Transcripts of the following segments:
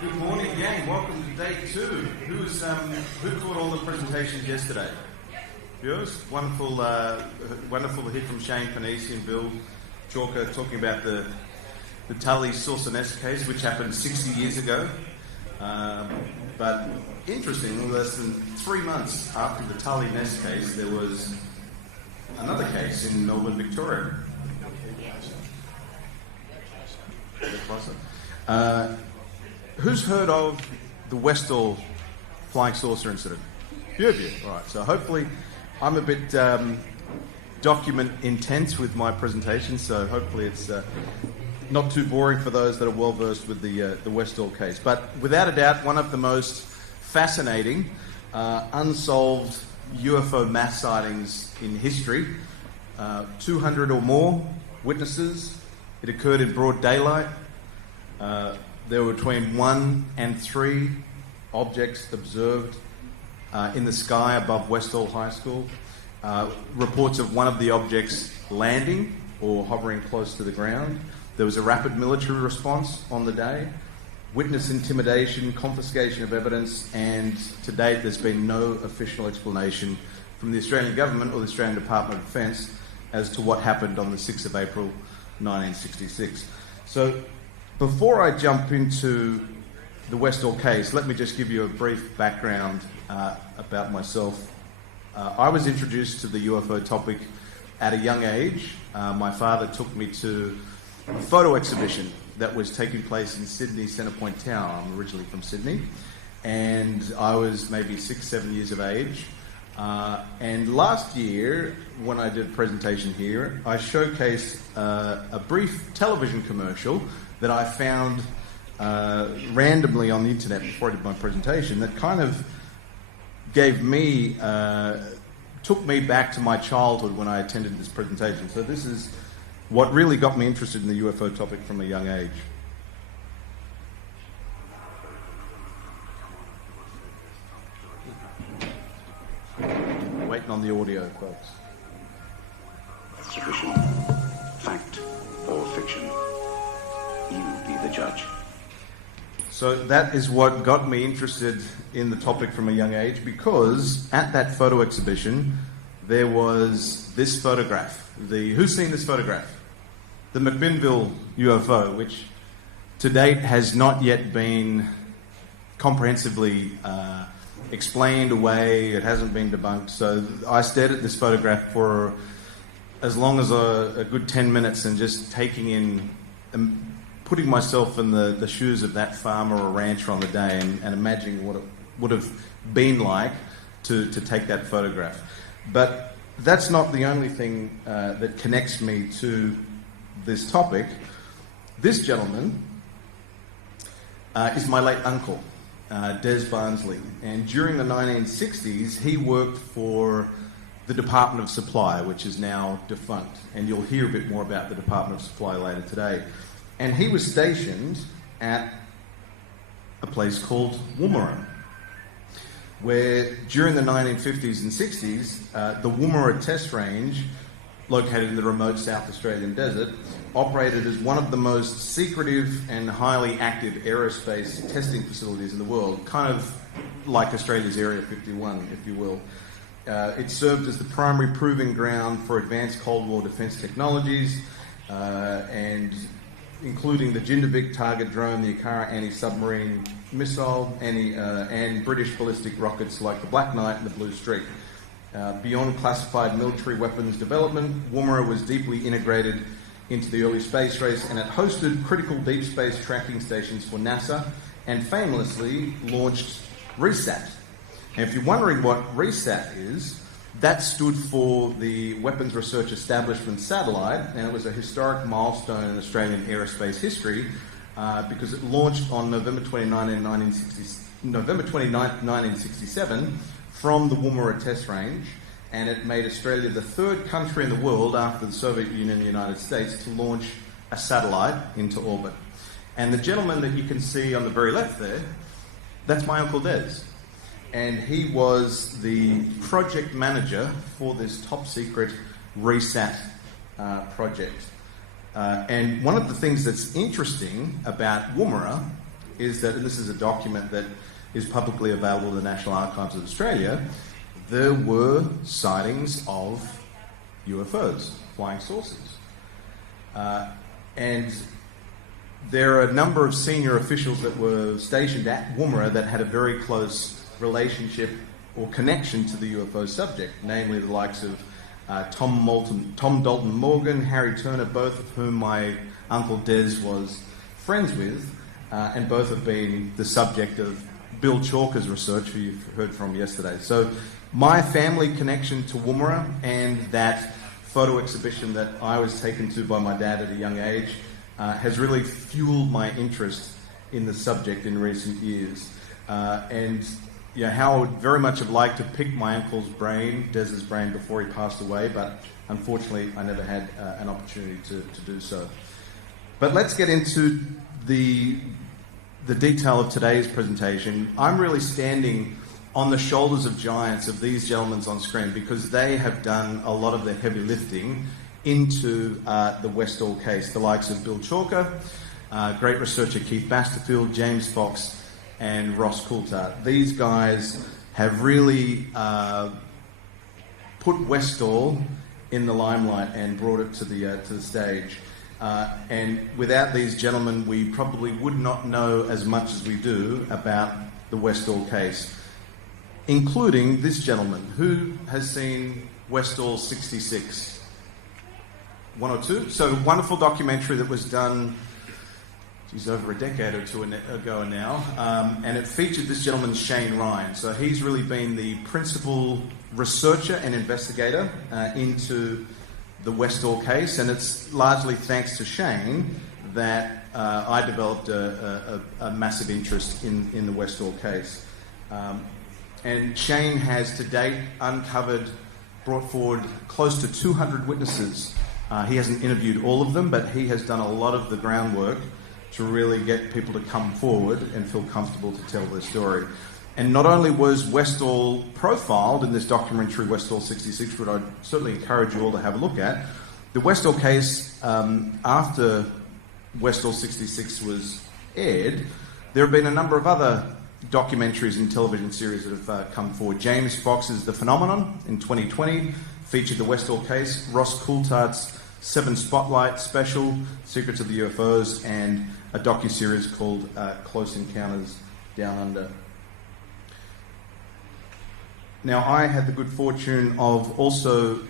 Good morning, gang. Welcome to day 2. Who caught all the presentations yesterday? Yours? Wonderful to hear from Shane Panisi and Bill Chalker talking about the Tully Saucer Nest case, which happened 60 years ago. But interesting, less than 3 months after the Tully Nest case, there was another case in Melbourne, Victoria. Who's heard of the Westall flying saucer incident? Few of you. All right. So hopefully, I'm a bit document intense with my presentation. So hopefully, it's not too boring for those that are well versed with the Westall case. But without a doubt, one of the most fascinating unsolved UFO mass sightings in history. 200 or more witnesses. It occurred in broad daylight. There were between 1 and 3 objects observed in the sky above Westall High School. Reports of one of the objects landing or hovering close to the ground. There was a rapid military response on the day. Witness intimidation, confiscation of evidence, and to date there's been no official explanation from the Australian Government or the Australian Department of Defence as to what happened on the 6th of April 1966. So before I jump into the Westall case, let me just give you a brief background about myself. I was introduced to the UFO topic at a young age. My father took me to a photo exhibition that was taking place in Sydney Centrepoint Town. I'm originally from Sydney, and I was maybe 6-7 years of age. And last year, when I did a presentation here, I showcased a brief television commercial that I found randomly on the internet before I did my presentation that kind of gave me, took me back to my childhood when I attended this presentation. So this is what really got me interested in the UFO topic from a young age. Waiting on the audio, folks. Sufficient. Fact or fiction. You be the judge. So that is what got me interested in the topic from a young age, because at that photo exhibition there was this photograph. Who's seen this photograph? The McMinnville UFO, which to date has not yet been comprehensively explained away. It hasn't been debunked. So I stared at this photograph for as long as a good 10 minutes and just taking in, putting myself in the shoes of that farmer or rancher on the day and imagining what it would have been like to take that photograph. But that's not the only thing that connects me to this topic. This gentleman is my late uncle, Des Barnsley, and during the 1960s he worked for the Department of Supply, which is now defunct, and you'll hear a bit more about the Department of Supply later today. And he was stationed at a place called Woomera, where during the 1950s and 60s, the Woomera test range, located in the remote South Australian desert, operated as one of the most secretive and highly active aerospace testing facilities in the world, kind of like Australia's Area 51, if you will. It served as the primary proving ground for advanced Cold War defence technologies, and including the Jindavic target drone, the Akara anti-submarine missile, and British ballistic rockets like the Black Knight and the Blue Streak. Beyond classified military weapons development, Woomera was deeply integrated into the early space race, and it hosted critical deep space tracking stations for NASA and famously launched RESAT. And if you're wondering what RESAT is, that stood for the Weapons Research Establishment Satellite, and it was a historic milestone in Australian aerospace history because it launched on November 29, 1967 from the Woomera test range, and it made Australia the third country in the world after the Soviet Union and the United States to launch a satellite into orbit. And the gentleman that you can see on the very left there, that's my Uncle Des. And he was the project manager for this top secret RESAT project. And one of the things that's interesting about Woomera is that, and this is a document that is publicly available in the National Archives of Australia, there were sightings of UFOs, flying saucers. And there are a number of senior officials that were stationed at Woomera that had a very close relationship or connection to the UFO subject, namely the likes of Tom Dalton Morgan, Harry Turner, both of whom my Uncle Des was friends with, and both have been the subject of Bill Chalker's research, who you've heard from yesterday. So my family connection to Woomera and that photo exhibition that I was taken to by my dad at a young age has really fueled my interest in the subject in recent years. And you know, how I would very much have liked to pick my uncle's brain, Des's brain, before he passed away, but unfortunately I never had an opportunity to do so. But let's get into the detail of today's presentation. I'm really standing on the shoulders of giants of these gentlemen on screen because they have done a lot of the heavy lifting into the Westall case. The likes of Bill Chalker, great researcher Keith Basterfield, James Fox, and Ross Coulthard. These guys have really put Westall in the limelight and brought it to the stage. And without these gentlemen, we probably would not know as much as we do about the Westall case, including this gentleman who has seen Westall 66. One or two? So, a wonderful documentary that was done over a decade or two ago now, and it featured this gentleman, Shane Ryan. So he's really been the principal researcher and investigator into the Westall case, and it's largely thanks to Shane that I developed a massive interest in the Westall case. And Shane has to date brought forward close to 200 witnesses. He hasn't interviewed all of them, but he has done a lot of the groundwork to really get people to come forward and feel comfortable to tell their story. And not only was Westall profiled in this documentary, Westall 66, which I'd certainly encourage you all to have a look at, the Westall case, after Westall 66 was aired, there have been a number of other documentaries and television series that have come forward. James Fox's The Phenomenon in 2020 featured the Westall case, Ross Coulthard's 7 Spotlight special, Secrets of the UFOs, and a docu-series called Close Encounters Down Under. Now, I had the good fortune of also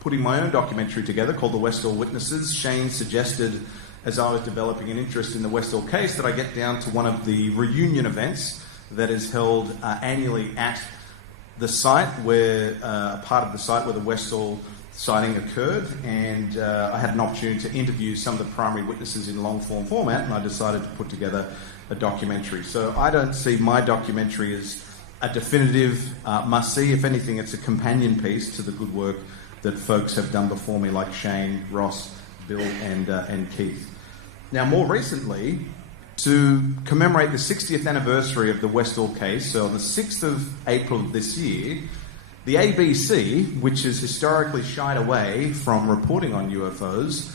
putting my own documentary together called The Westall Witnesses. Shane suggested, as I was developing an interest in the Westall case, that I get down to one of the reunion events that is held annually at the site, where a part of the site where the Westall sighting occurred, and I had an opportunity to interview some of the primary witnesses in long-form format, and I decided to put together a documentary. So I don't see my documentary as a definitive must-see. If anything, it's a companion piece to the good work that folks have done before me, like Shane, Ross, Bill, and Keith. Now, more recently, to commemorate the 60th anniversary of the Westall case, so on the 6th of April of this year, the ABC, which has historically shied away from reporting on UFOs,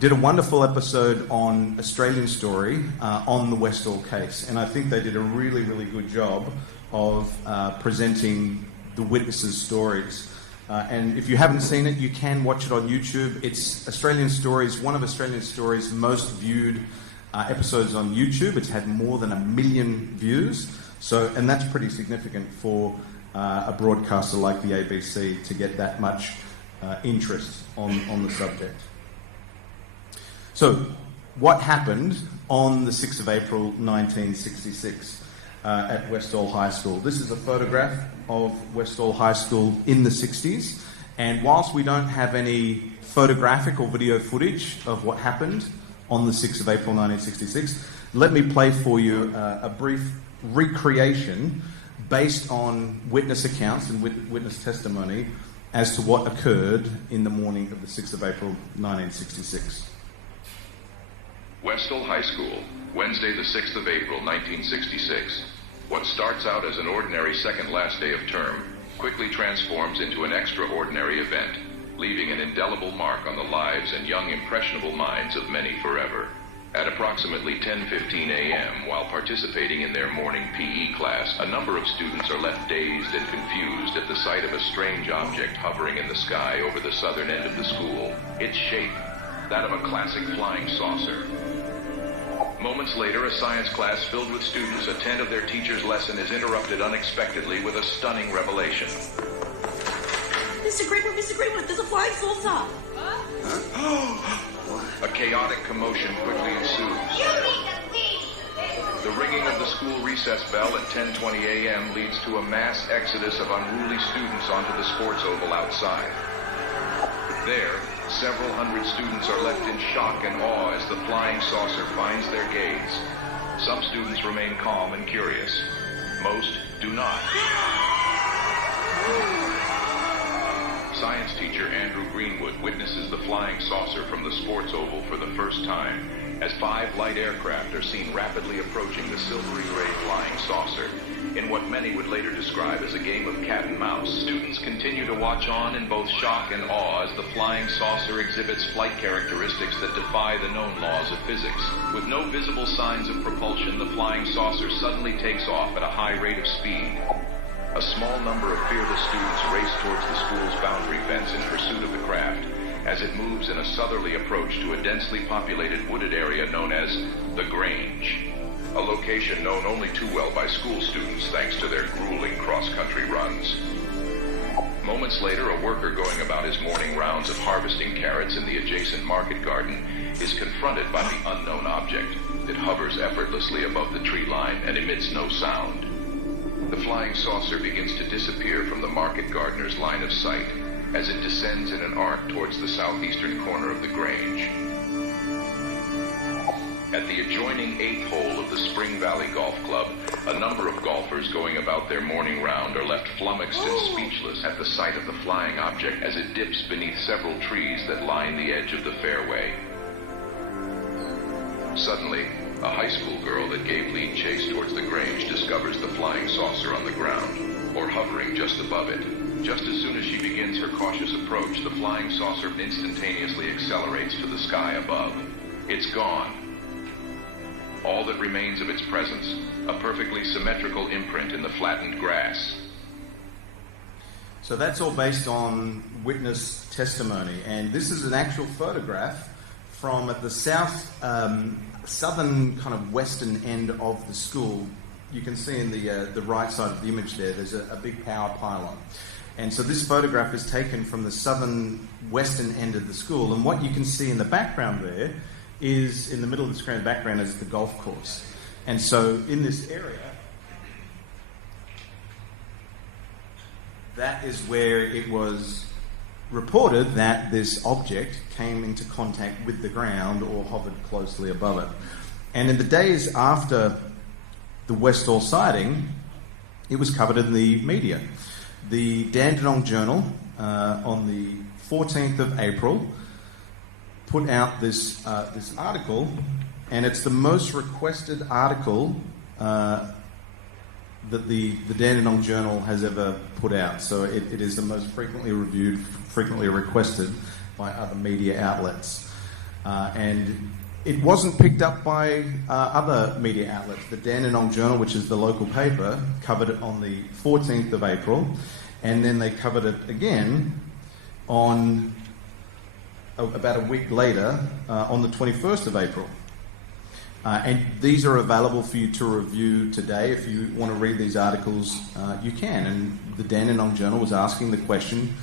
did a wonderful episode on Australian Story on the Westall case. And I think they did a really, really good job of presenting the witnesses' stories. And if you haven't seen it, you can watch it on YouTube. It's Australian Stories, one of Australian Stories' most viewed episodes on YouTube. It's had more than 1 million views. And that's pretty significant for a broadcaster like the ABC to get that much interest on the subject. So, what happened on the 6th of April 1966 at Westall High School? This is a photograph of Westall High School in the 60s, and whilst we don't have any photographic or video footage of what happened on the 6th of April 1966, let me play for you a brief recreation based on witness accounts and witness testimony as to what occurred in the morning of the 6th of April 1966. Westall High School, Wednesday the 6th of April 1966. What starts out as an ordinary second last day of term quickly transforms into an extraordinary event, leaving an indelible mark on the lives and young impressionable minds of many forever. At approximately 10:15 a.m., while participating in their morning PE class, a number of students are left dazed and confused at the sight of a strange object hovering in the sky over the southern end of the school. Its shape, that of a classic flying saucer. Moments later, a science class filled with students attend of their teacher's lesson is interrupted unexpectedly with a stunning revelation. Mr. Greenwood, there's a flying saucer! A chaotic commotion quickly ensues. The ringing of the school recess bell at 10:20 a.m. leads to a mass exodus of unruly students onto the sports oval outside. There, several hundred students are left in shock and awe as the flying saucer finds their gaze. Some students remain calm and curious. Most do not. Science teacher Andrew Greenwood witnesses the flying saucer from the sports oval for the first time as 5 light aircraft are seen rapidly approaching the silvery gray flying saucer. In what many would later describe as a game of cat and mouse, students continue to watch on in both shock and awe as the flying saucer exhibits flight characteristics that defy the known laws of physics. With no visible signs of propulsion, the flying saucer suddenly takes off at a high rate of speed. A small number of fearless students race towards the school's boundary fence in pursuit of the craft as it moves in a southerly approach to a densely populated wooded area known as the Grange, a location known only too well by school students thanks to their grueling cross-country runs. Moments later, a worker going about his morning rounds of harvesting carrots in the adjacent market garden is confronted by the unknown object. It hovers effortlessly above the tree line and emits no sound. The flying saucer begins to disappear from the market gardener's line of sight as it descends in an arc towards the southeastern corner of the Grange. At the adjoining 8th hole of the Spring Valley Golf Club, a number of golfers going about their morning round are left flummoxed and speechless at the sight of the flying object as it dips beneath several trees that line the edge of the fairway. Suddenly, a high school girl that gave lead chase towards the Grange discovers the flying saucer on the ground, or hovering just above it. Just as soon as she begins her cautious approach, the flying saucer instantaneously accelerates to the sky above. It's gone. All that remains of its presence, a perfectly symmetrical imprint in the flattened grass. So that's all based on witness testimony, and this is an actual photograph from at the southern kind of western end of the school. You can see in the right side of the image there's a big power pylon. And so this photograph is taken from the southern western end of the school, and what you can see in the background there is, in the middle of the screen, the background is the golf course. And so in this area, that is where it was reported that this object came into contact with the ground or hovered closely above it. And in the days after the Westall sighting, it was covered in the media. The Dandenong Journal, on the 14th of April, put out this article, and it's the most requested article that the Dandenong Journal has ever put out. So it is the most frequently reviewed, frequently requested by other media outlets. And it wasn't picked up by other media outlets. The Dandenong Journal, which is the local paper, covered it on the 14th of April, and then they covered it again on about a week later, on the 21st of April. And these are available for you to review today. If you want to read these articles, you can. And the Dandenong Journal was asking the question,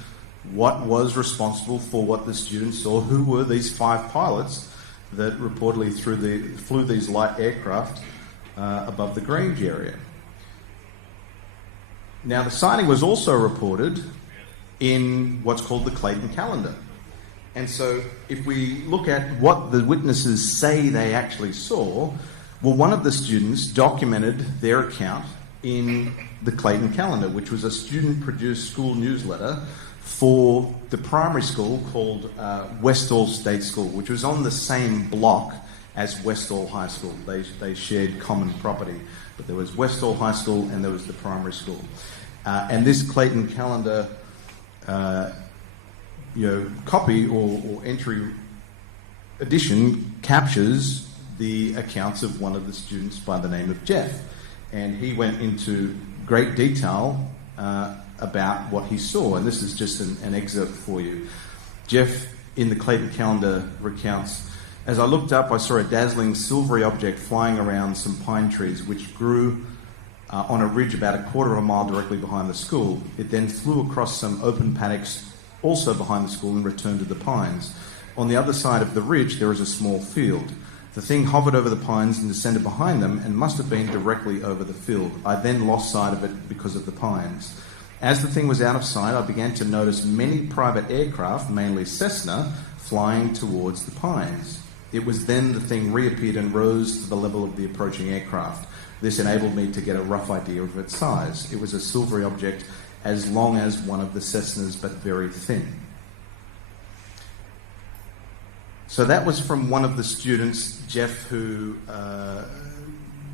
what was responsible for what the students saw? Who were these 5 pilots that reportedly flew these light aircraft above the Grange area? Now, the sighting was also reported in what's called the Clayton calendar. And so if we look at what the witnesses say they actually saw, well, one of the students documented their account in the Clayton calendar, which was a student-produced school newsletter for the primary school called Westall State School, which was on the same block as Westall High School. They shared common property, but there was Westall High School and there was the primary school. And this Clayton calendar copy or entry edition captures the accounts of one of the students by the name of Jeff. And he went into great detail about what he saw. And this is just an excerpt for you. Jeff, in the Clayton calendar, recounts, "As I looked up, I saw a dazzling silvery object flying around some pine trees, which grew on a ridge about a quarter of a mile directly behind the school. It then flew across some open paddocks also behind the school and returned to the pines. On the other side of the ridge, there is a small field. The thing hovered over the pines and descended behind them and must have been directly over the field. I then lost sight of it because of the pines. As the thing was out of sight, I began to notice many private aircraft, mainly Cessna, flying towards the pines. It was then the thing reappeared and rose to the level of the approaching aircraft. This enabled me to get a rough idea of its size. It was a silvery object as long as one of the Cessnas, but very thin." So that was from one of the students, Jeff, who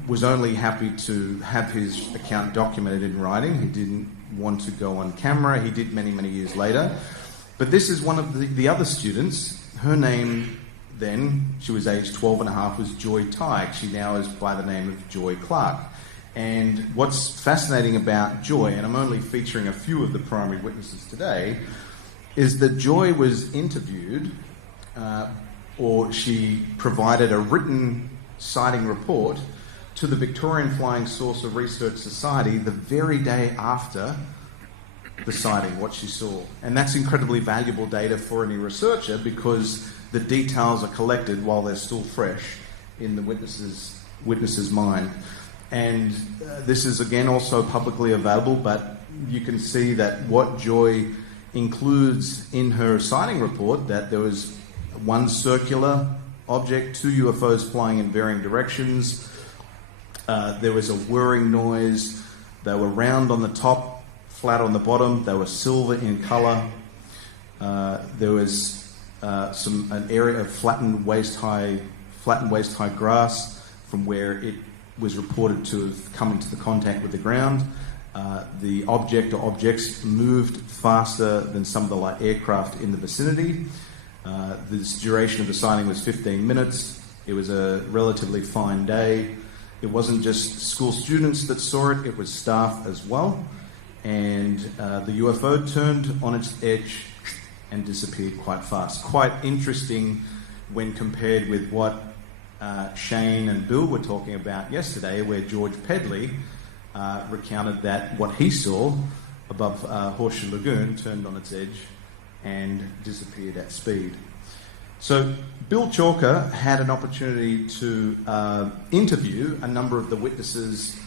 was only happy to have his account documented in writing. He didn't want to go on camera. He did many, many years later. But this is one of the other students. Her name then, she was aged 12 and a half, was Joy Tyke. She now is by the name of Joy Clark. And what's fascinating about Joy, and I'm only featuring a few of the primary witnesses today, is that Joy was interviewed, or she provided a written sighting report to the Victorian Flying Saucer Research Society the very day after the sighting, what she saw. And that's incredibly valuable data for any researcher because the details are collected while they're still fresh in the witness's mind. And this is again also publicly available, but you can see that what Joy includes in her sighting report, that there was one circular object, 2 UFOs flying in varying directions. There was a whirring noise. They were round on the top, flat on the bottom. They were silver in colour. There was an area of flattened waist-high grass from where it was reported to have come into the contact with the ground. The object or objects moved faster than some of the light aircraft in the vicinity. The duration of the sighting was 15 minutes. It was a relatively fine day. It wasn't just school students that saw it, it was staff as well. And the UFO turned on its edge and disappeared quite fast. Quite interesting when compared with what Shane and Bill were talking about yesterday, where George Pedley recounted that what he saw above Horseshoe Lagoon turned on its edge and disappeared at speed. So Bill Chalker had an opportunity to interview a number of the witnesses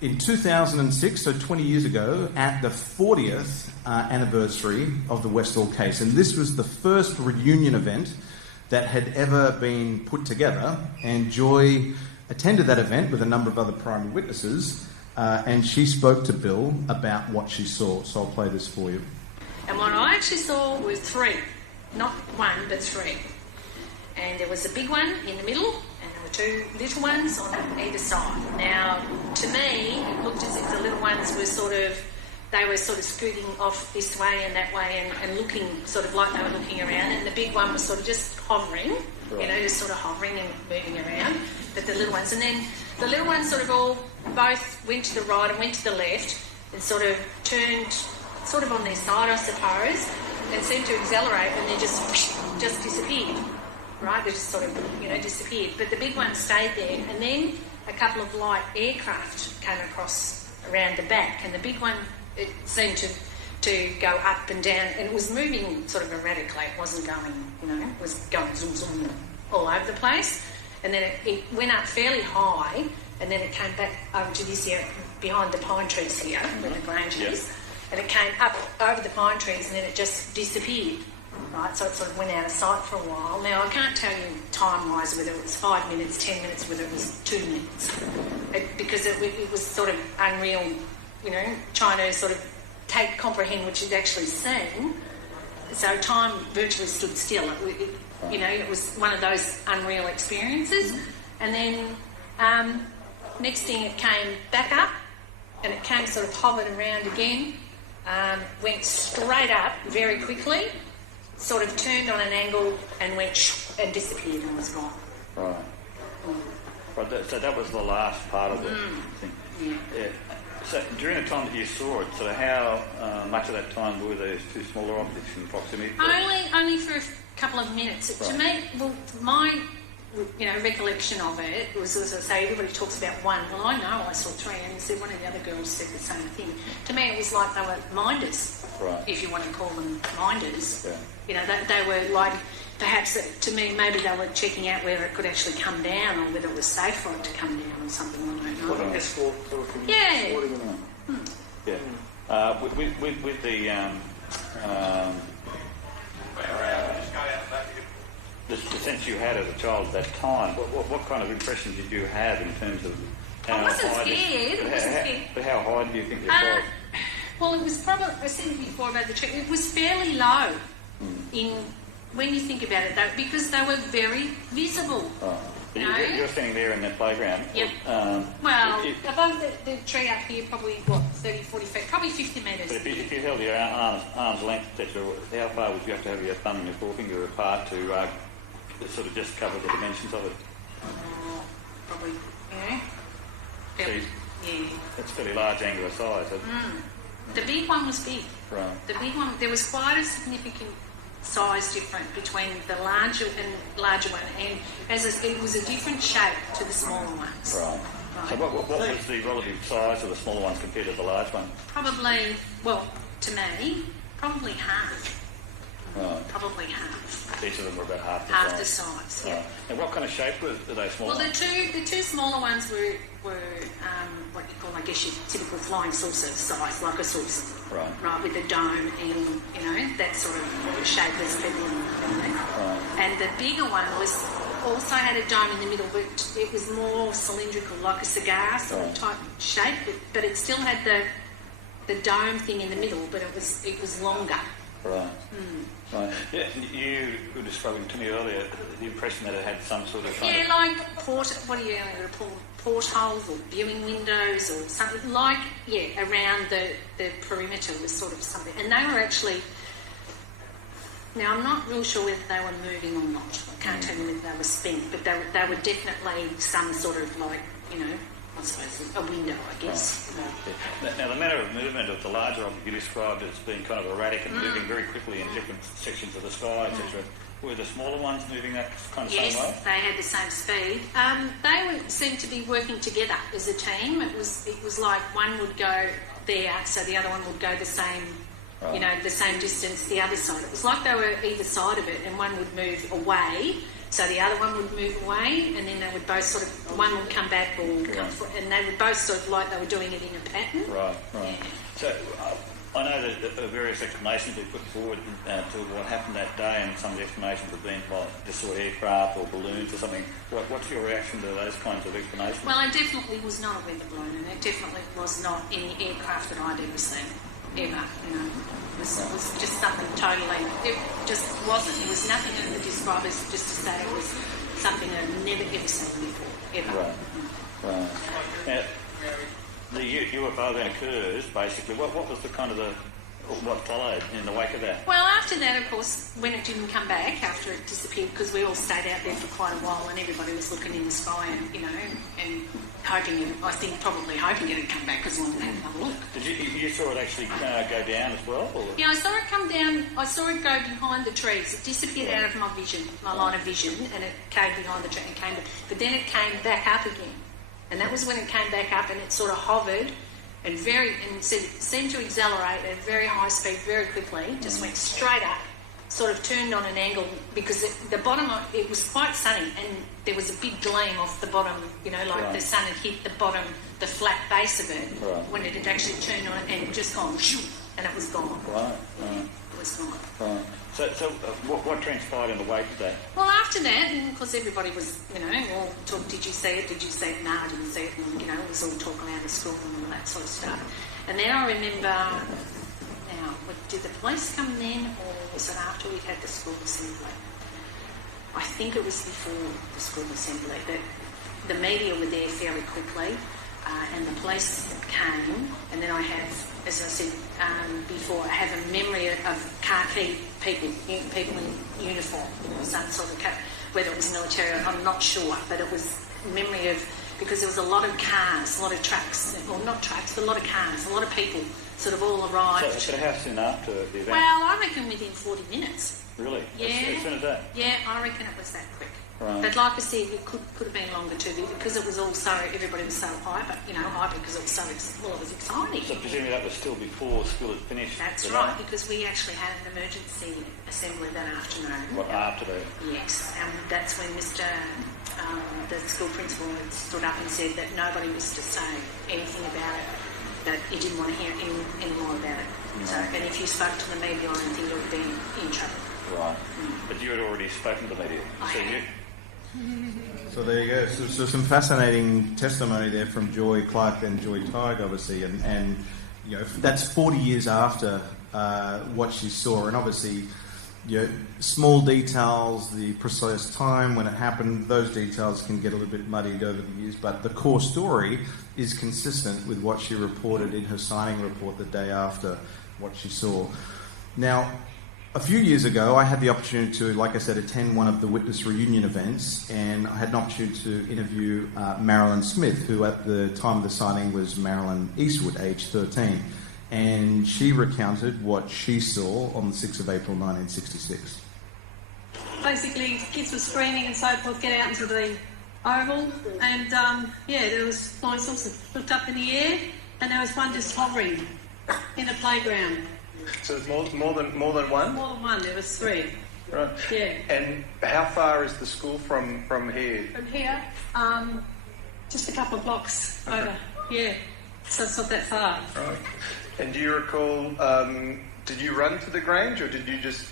in 2006, so 20 years ago, at the 40th anniversary of the Westall case. And this was the first reunion event that had ever been put together, and Joy attended that event with a number of other primary witnesses, and she spoke to Bill about what she saw. So I'll play this for you. And what I actually saw was 3. Not 1, but 3. And there was a big one in the middle, and there were 2 little ones on either side. Now, to me, it looked as if the little ones were sort of scooting off this way and that way and looking sort of like they were looking around, and the big one was sort of just hovering, just sort of hovering and moving around. But the little ones, and then the little ones sort of all both went to the right and went to the left and sort of turned sort of on their side, I suppose, and seemed to accelerate, and then just disappeared. Right, they just sort of, disappeared. But the big one stayed there, and then a couple of light aircraft came across around the back, and the big one, it seemed to go up and down, and it was moving sort of erratically. It wasn't going, it was going zoom, zoom all over the place. And then it went up fairly high, and then it came back over to this area behind the pine trees here, where the grange is, and it came up over the pine trees, and then it just disappeared. Right, so it sort of went out of sight for a while. Now, I can't tell you time-wise whether it was 5 minutes, 10 minutes, whether it was 2 minutes, because it was sort of unreal, trying to sort of comprehend what you'd actually seen. So time virtually stood still. It was one of those unreal experiences. And then next thing, it came back up, and it came sort of hovered around again, went straight up very quickly, sort of turned on an angle and went and disappeared and was gone. Right. Right, so that was the last part of the thing. Yeah. So during the time that you saw it, so how much of that time were those two smaller objects in proximity? Only for a couple of minutes. Right. To me, well, my recollection of it was, as I say, everybody talks about one. Well, I know I saw three, and said one of the other girls said the same thing. To me, it was like they were minders, right, if you want to call them minders. Yeah. You know, they were like, perhaps to me, maybe they were checking out whether it could actually come down or whether it was safe for it to come down or something. I don't know. What an escort sort of thing. Yeah. Yeah. With the sense you had as a child at that time, what kind of impressions did you have in terms of how I wasn't high scared. But how high do you think it was? Well, it was probably, I said before about the tree, it was fairly low when you think about it, though, because they were very visible. Oh. You know? You're standing there in the playground. Yep. Above the tree up here, probably, 30, 40 feet, probably 50 metres. But if you held your arm's length, etc., how far would you have to have your thumb and your forefinger apart to sort of just cover the dimensions of it? Probably, yeah. That's fairly large angular size. The big one was big. Right. The big one, there was quite a significant size difference between the larger one, and it was a different shape to the smaller ones. Right. So what was the relative size of the smaller ones compared to the large one? Probably, to me, probably half. Right. Probably half. Each of them were about half the Half size. the size, yeah. Right. And what kind of shape were they small? Well, the two smaller ones were what you call, I guess, your typical flying saucer size, like a saucer. Right, with the dome and, that sort of shape as people in it. Right. And the bigger one also had a dome in the middle, but it was more cylindrical, like a cigar sort of type shape, but it still had the dome thing in the middle, but it was longer. Right. Right. Yeah, you were describing to me earlier the impression that it had some sort of like portholes or viewing windows or something like around the perimeter was sort of something, and they were actually. Now I'm not real sure whether they were moving or not. I can't tell you whether they were spent, but they were definitely some sort of I suppose a window, I guess. Right. Now, the manner of movement of the larger object you described as being kind of erratic and moving very quickly in different sections of the sky, etc. Were the smaller ones moving that kind of same way? Yes, they had the same speed. They seemed to be working together as a team. It was like one would go there, so the other one would go the same, the same distance the other side. It was like they were either side of it, and one would move away. So the other one would move away, and then they would both sort of, one would come back or come forward, and they would both sort of like they were doing it in a pattern. Right. Yeah. So I know that various explanations have been put forward to what happened that day, and some of the explanations have been just sort of aircraft or balloons or something. What's your reaction to those kinds of explanations? Well, it definitely was not a weather balloon, and it definitely was not any aircraft that I'd ever seen, ever, It was just something totally, it just wasn't. It was nothing to describe as just to say it was something I'd never ever seen before, ever. Right. Now, the UFO then occurs, basically. What was the kind of what followed in the wake of that? Well, after that, of course, when it didn't come back, after it disappeared, because we all stayed out there for quite a while and everybody was looking in the sky and hoping, probably hoping it would come back because we wanted to have another look. Did you saw it actually go down as well? Or? Yeah, I saw it come down. I saw it go behind the trees. It disappeared out of my vision, my line of vision, and it came behind the tree and came back. But then it came back up again. And that was when it came back up and it sort of hovered and seemed to accelerate at very high speed very quickly, just went straight up, sort of turned on an angle because the bottom, it was quite sunny and there was a big gleam off the bottom, the sun had hit the bottom, the flat base of it, when it had actually turned on and just gone, and it was gone. It was gone. Right. So what transpired in the wake of that? Well, after that, and of course everybody was, all talk, did you see it? Did you see it? No, I didn't see it. And, it was all talk around the school and all that sort of stuff. And then I remember, did the police come then, or was it after we'd had the school assembly? I think it was before the school assembly, but the media were there fairly quickly, and the police came, and then I have, as I said before, I have a memory of khaki people in uniform, some sort of whether it was military, I'm not sure, but it was memory of, because there was a lot of cars, a lot of trucks, well, not trucks, but a lot of cars, a lot of people sort of all arrived. So how soon after the event? Well, I reckon within 40 minutes. Really? Yeah. As soon as that? Yeah, I reckon it was that quick. Right. But like I said, it could have been longer too, because it was all so, everybody was so hyper, because it was so, it was exciting. So presumably that was still before school had finished? That's right, because we actually had an emergency assembly that afternoon. What, after the... Yes, and that's when the school principal had stood up and said that nobody was to say anything about it, that he didn't want to hear any more about it. No. So, and if you spoke to the media or anything, you would have been in trouble. Right. But you had already spoken to the media. So there you go. So some fascinating testimony there from Joy Clark and Joy Tighe, obviously, and that's 40 years after what she saw, and obviously, small details, the precise time when it happened, those details can get a little bit muddied over the years, but the core story is consistent with what she reported in her signing report the day after what she saw. Now, a few years ago, I had the opportunity to, like I said, attend one of the witness reunion events, and I had an opportunity to interview Marilyn Smith, who at the time of the signing was Marilyn Eastwood, aged 13. And she recounted what she saw on the 6th of April 1966. Basically, kids were screaming and so forth, get out into the oval, and there was flying saucers looked up in the air, and there was one just hovering in the playground. So it's more than one? More than one, there was three. Right. Yeah. And how far is the school from here? From here, just a couple of blocks over. Yeah. So it's not that far. Right. And do you recall, did you run to the Grange, or did you just...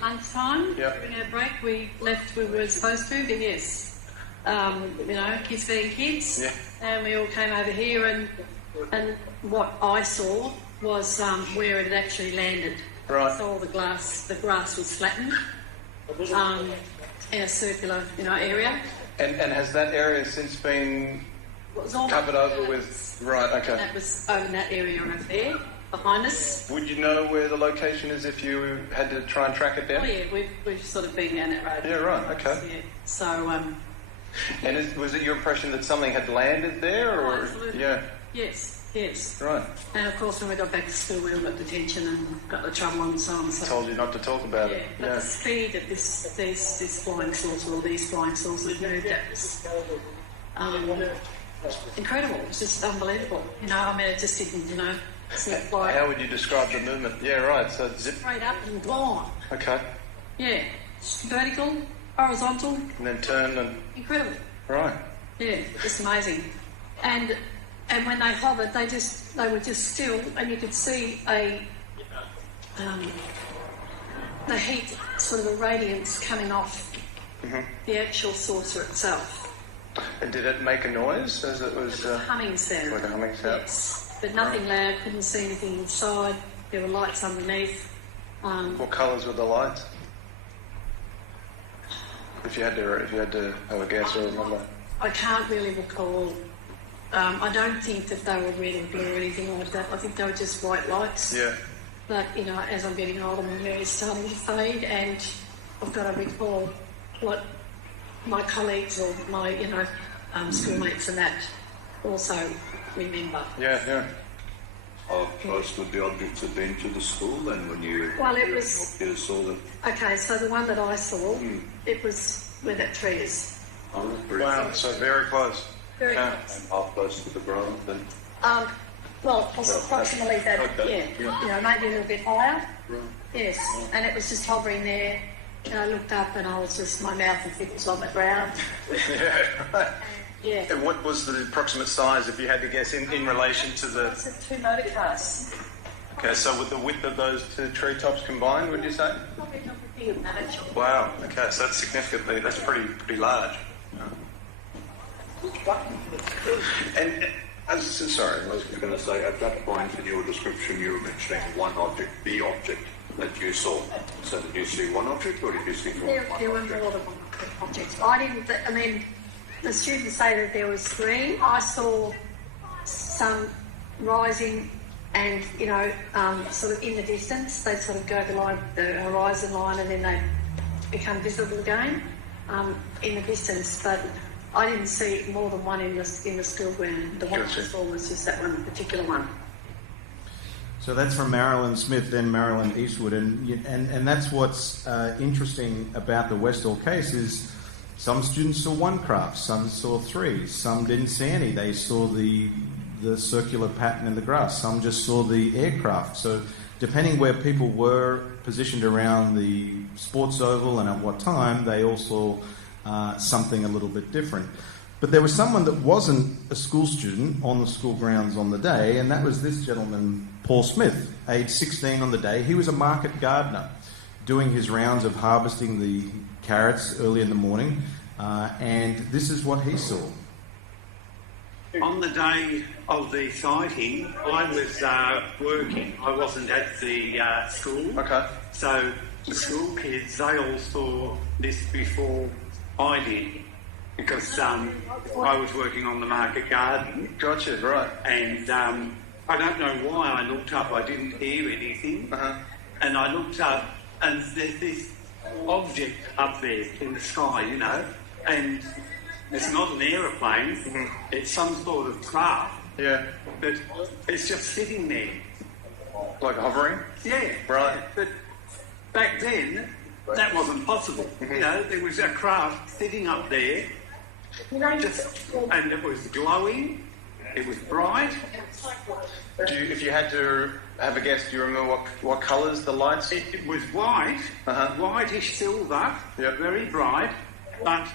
Lunchtime, yeah. During our break, we left, we were supposed to, but yes. Kids being kids. Yeah. And we all came over here, and what I saw was where it had actually landed. Right. So all the grass was flattened in a circular, area. And has that area since been covered over with... Right, okay. That was over in that area over there, behind us. Would you know where the location is if you had to try and track it down? Oh yeah, we've sort of been down that road. Yeah, right, okay. Yeah. So... And was it your impression that something had landed there, or... Oh, absolutely. Yeah. Yes. Right. And of course, when we got back to school, we all got detention and got the trouble and so on. So, Told you not to talk about yeah, it. but the speed that this flying saucer, or these flying saucers moved at was incredible. It was just unbelievable. It just didn't, it's like... How would you describe the movement? Yeah, right, so zip... Straight up and gone. Okay. Yeah. Vertical, horizontal. And then turn and... Incredible. Right. Yeah, just amazing. And when they hovered, they were just still, and you could see the heat, sort of the radiance coming off the actual saucer itself. And did it make a noise as it was... It was a humming sound. Like a humming sound? Yes, but nothing loud, couldn't see anything inside. There were lights underneath. What colours were the lights? If you had to have a guess or remember. I can't really recall. I don't think that they were red and blue or anything like that. I think they were just white lights. Yeah. But, as I'm getting older, my memory's starting to fade, and I've got to recall what my colleagues or my, schoolmates and that also remember. Yeah. How close would the objects have been to the school then when you saw them? Okay, so the one that I saw, it was where that tree is. Oh, Wow, so very close. Very Yeah. close. And how close to the ground then? Approximately that, Okay. yeah. Maybe a little bit higher. Right. Yes, and it was just hovering there. And I looked up and I was just, my mouth and feet was on the ground. Yeah, right. Yeah. And what was the approximate size, if you had to guess, in relation to the... It's 2 motor cars. Okay, so with the width of those two treetops combined, would you say? Probably not bigger than that, actually. Wow, okay, so that's significantly, that's pretty large. And, sorry, I was going to say, at that point in your description, you were mentioning one object, the object that you saw. So did you see one object, or did you see more than one There were object? more than one object. The students say that there was 3. I saw some rising and, sort of in the distance. They'd sort of go the horizon line, and then they'd become visible again. in the distance, but I didn't see more than one in the school ground. The one I saw was just that one particular one. So that's from Marilyn Smith, then Marilyn Eastwood, and that's what's interesting about the Westall case is some students saw one craft, some saw three, some didn't see any. They saw the circular pattern in the grass, some just saw the aircraft. So depending where people were positioned around the sports oval and at what time, they all saw something a little bit different. But there was someone that wasn't a school student on the school grounds on the day, and that was this gentleman, Paul Smith, aged 16 on the day. He was a market gardener doing his rounds of harvesting the carrots early in the morning, and this is what he saw. On the day of the sighting, I was working. I wasn't at the school. Okay. So the school kids, they all saw this before I did, because I was working on the market garden. Gotcha, right. And I don't know why I looked up. I didn't hear anything. And I looked up, and there's this object up there in the sky, you know, and it's not an aeroplane. It's some sort of craft. Yeah. But it's just sitting there. Like hovering? Yeah. Right. But back then, that wasn't possible. You know, there was a craft sitting up there, and it was glowing. It was bright. If you had to have a guess, do you remember what colours the lights? It was white, whitish silver, very bright. But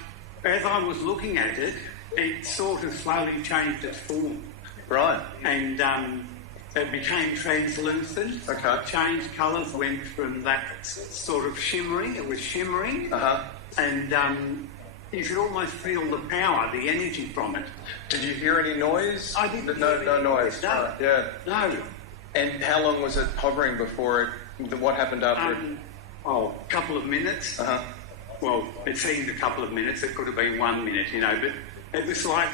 as I was looking at it, it sort of slowly changed its form. Right. And it became translucent. Okay. Changed colours, went from that sort of shimmering. It was shimmering. And you could almost feel the power, the energy from it. Did you hear any noise? I didn't No hear any noise. No. Right. Yeah. No. And how long was it hovering before it? What happened after it? A couple of minutes. Well, it seemed a couple of minutes. It could have been 1 minute, you know. But it was like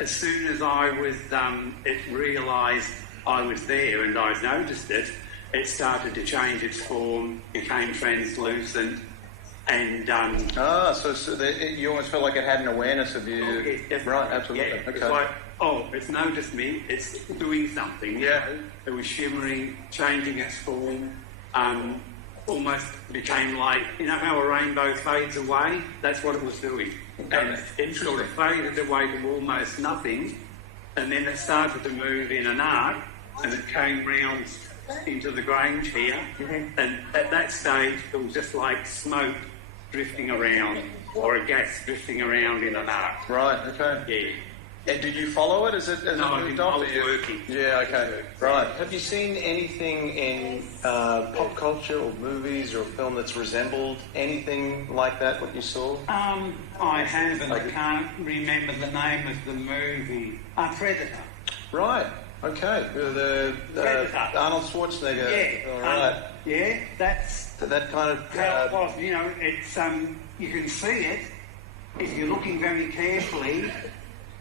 as soon as I was, it realised I was there and I noticed it. It started to change its form, became translucent, and you almost felt like it had an awareness of you. Oh, yes, right, absolutely. Yeah, okay. It's like, it's noticed me. It's doing something. Yeah. It was shimmering, changing its form. Almost became like, you know how a rainbow fades away? That's what it was doing. And it sort of faded away to almost nothing, and then it started to move in an arc, and it came round into the Grange here, and at that stage it was just like smoke drifting around, or a gas drifting around in an arc. Right, okay. Yeah. And did you follow it as it moved I off? was working. Yeah, okay. Right. Have you seen anything in pop culture or movies or film that's resembled anything like that, what you saw? I have, and I can't remember the name of the movie. Predator. Right. Okay. The Arnold Schwarzenegger. Yeah. All right. Yeah, that's that kind of. how it was. You know, it's you can see it if you're looking very carefully.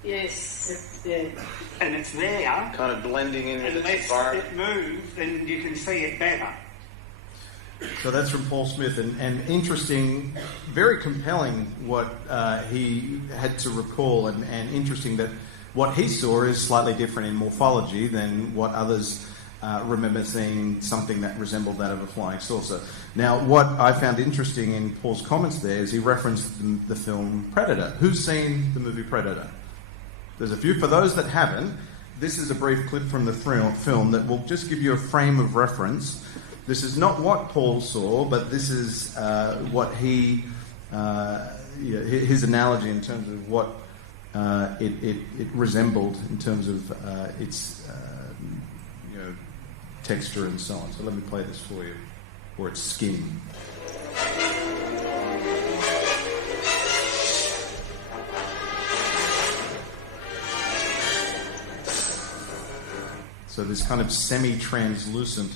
Yes. Yeah. And it's there. Kind of blending in with its Unless environment. it moves, then you can see it better. So that's from Paul Smith, and interesting, very compelling what he had to recall, and interesting that what he saw is slightly different in morphology than what others remember seeing something that resembled that of a flying saucer. Now, what I found interesting in Paul's comments there is he referenced the film Predator. Who's seen the movie Predator? There's a few. For those that haven't, this is a brief clip from the film that will just give you a frame of reference. This is not what Paul saw, but this is what he, his analogy in terms of what it resembled in terms of its texture and so on. So let me play this for you, or its skin. So this kind of semi-translucent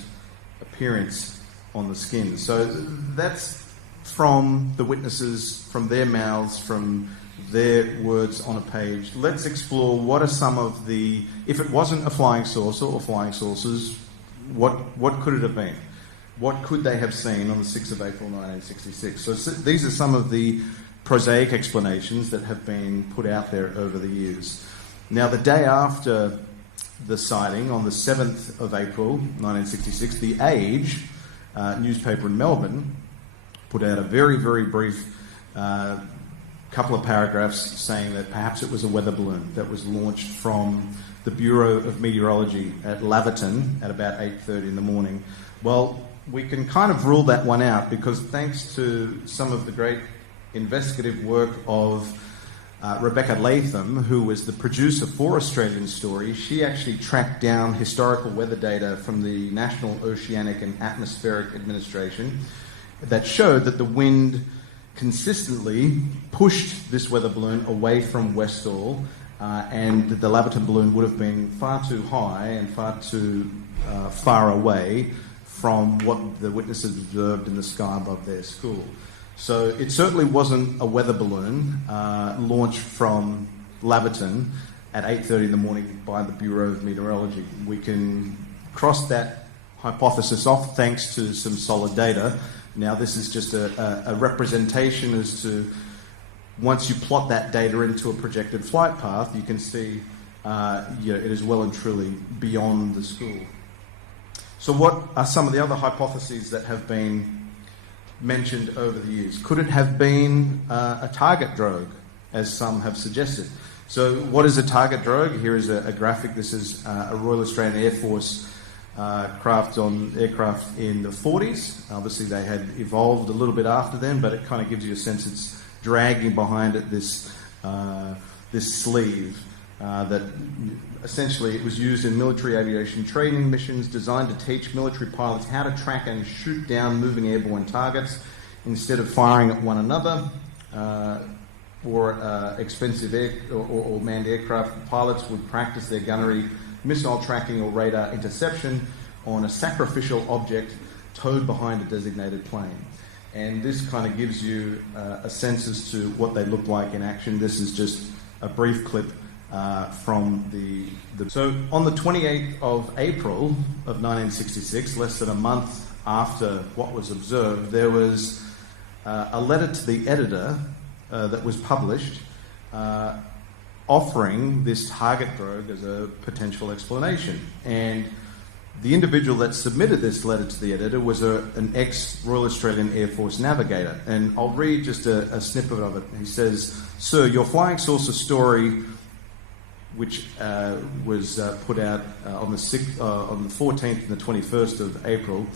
appearance on the skin. So that's from the witnesses, from their mouths, from their words on a page. Let's explore what are some of the, if it wasn't a flying saucer or flying saucers, what could it have been? what could they have seen on the 6th of April 1966? So these are some of the prosaic explanations that have been put out there over the years. Now, the day after the sighting, on the 7th of April 1966, The Age newspaper in Melbourne put out a very, very brief couple of paragraphs saying that perhaps it was a weather balloon that was launched from the Bureau of Meteorology at Laverton at about 8:30 in the morning. Well, we can kind of rule that one out because thanks to some of the great investigative work of Rebecca Latham, who was the producer for Australian Story, she actually tracked down historical weather data from the National Oceanic and Atmospheric Administration that showed that the wind consistently pushed this weather balloon away from Westall, and the Laverton balloon would have been far too high and far too far away from what the witnesses observed in the sky above their school. So it certainly wasn't a weather balloon launched from Laverton at 8:30 in the morning by the Bureau of Meteorology. We can cross that hypothesis off thanks to some solid data. Now, this is just a representation as to, once you plot that data into a projected flight path, you can see it is well and truly beyond the school. So what are some of the other hypotheses that have been mentioned over the years? Could it have been a target drogue, as some have suggested? So what is a target drogue? Here is a graphic. This is a Royal Australian Air Force aircraft in the 40s. Obviously they had evolved a little bit after then, but it kind of gives you a sense it's dragging behind it this sleeve that essentially it was used in military aviation training missions designed to teach military pilots how to track and shoot down moving airborne targets instead of firing at one another or expensive or manned aircraft. Pilots would practice their gunnery, missile tracking or radar interception on a sacrificial object towed behind a designated plane. And this kind of gives you a sense as to what they look like in action. This is just a brief clip from the... So on the 28th of April of 1966, less than a month after what was observed, there was a letter to the editor that was published offering this target drogue as a potential explanation. And the individual that submitted this letter to the editor was an ex-Royal Australian Air Force navigator. And I'll read just a snippet of it. He says, "Sir, your flying saucer story, which was put out on the 14th and the 21st of April,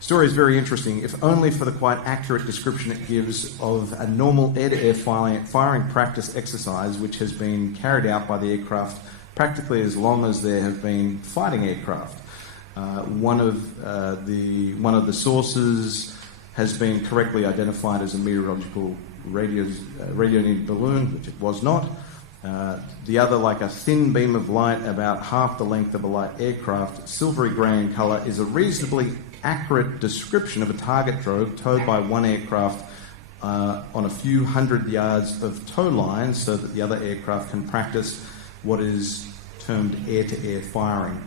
story is very interesting, if only for the quite accurate description it gives of a normal air-to-air firing practice exercise which has been carried out by the aircraft practically as long as there have been fighting aircraft. One of the sources has been correctly identified as a meteorological radionegative balloon, which it was not. The other, like a thin beam of light about half the length of a light aircraft, silvery grey in colour, is a reasonably accurate description of a target drogue towed by one aircraft on a few hundred yards of tow line so that the other aircraft can practice what is termed air-to-air firing."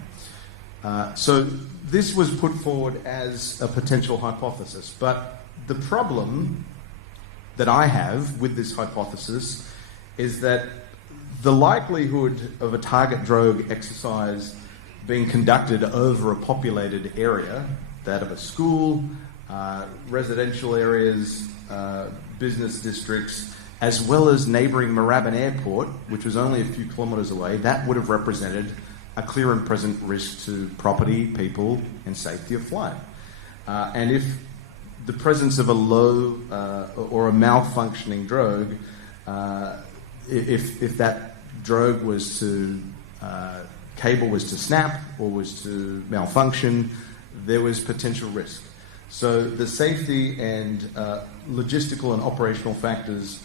So this was put forward as a potential hypothesis, but the problem that I have with this hypothesis is that the likelihood of a target drogue exercise being conducted over a populated area, that of a school, residential areas, business districts, as well as neighbouring Moorabbin Airport, which was only a few kilometres away, that would have represented a clear and present risk to property, people, and safety of flight. And if the presence of a low or a malfunctioning drogue, if that drogue was to cable was to snap or was to malfunction, there was potential risk. So the safety and logistical and operational factors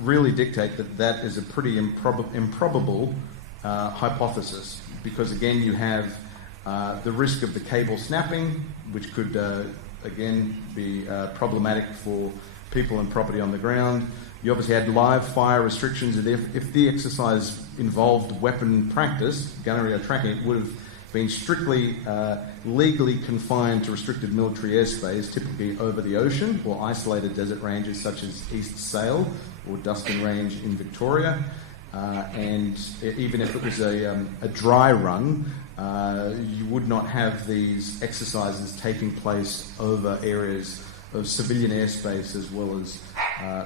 really dictate that that is a pretty improbable hypothesis, because again you have the risk of the cable snapping, which could again be problematic for people and property on the ground. You obviously had live fire restrictions, and if the exercise involved weapon practice, gunnery or tracking, it would have been strictly legally confined to restricted military airspace, typically over the ocean, or isolated desert ranges such as East Sale or Dustin Range in Victoria. And even if it was a dry run, you would not have these exercises taking place over areas of civilian airspace as well as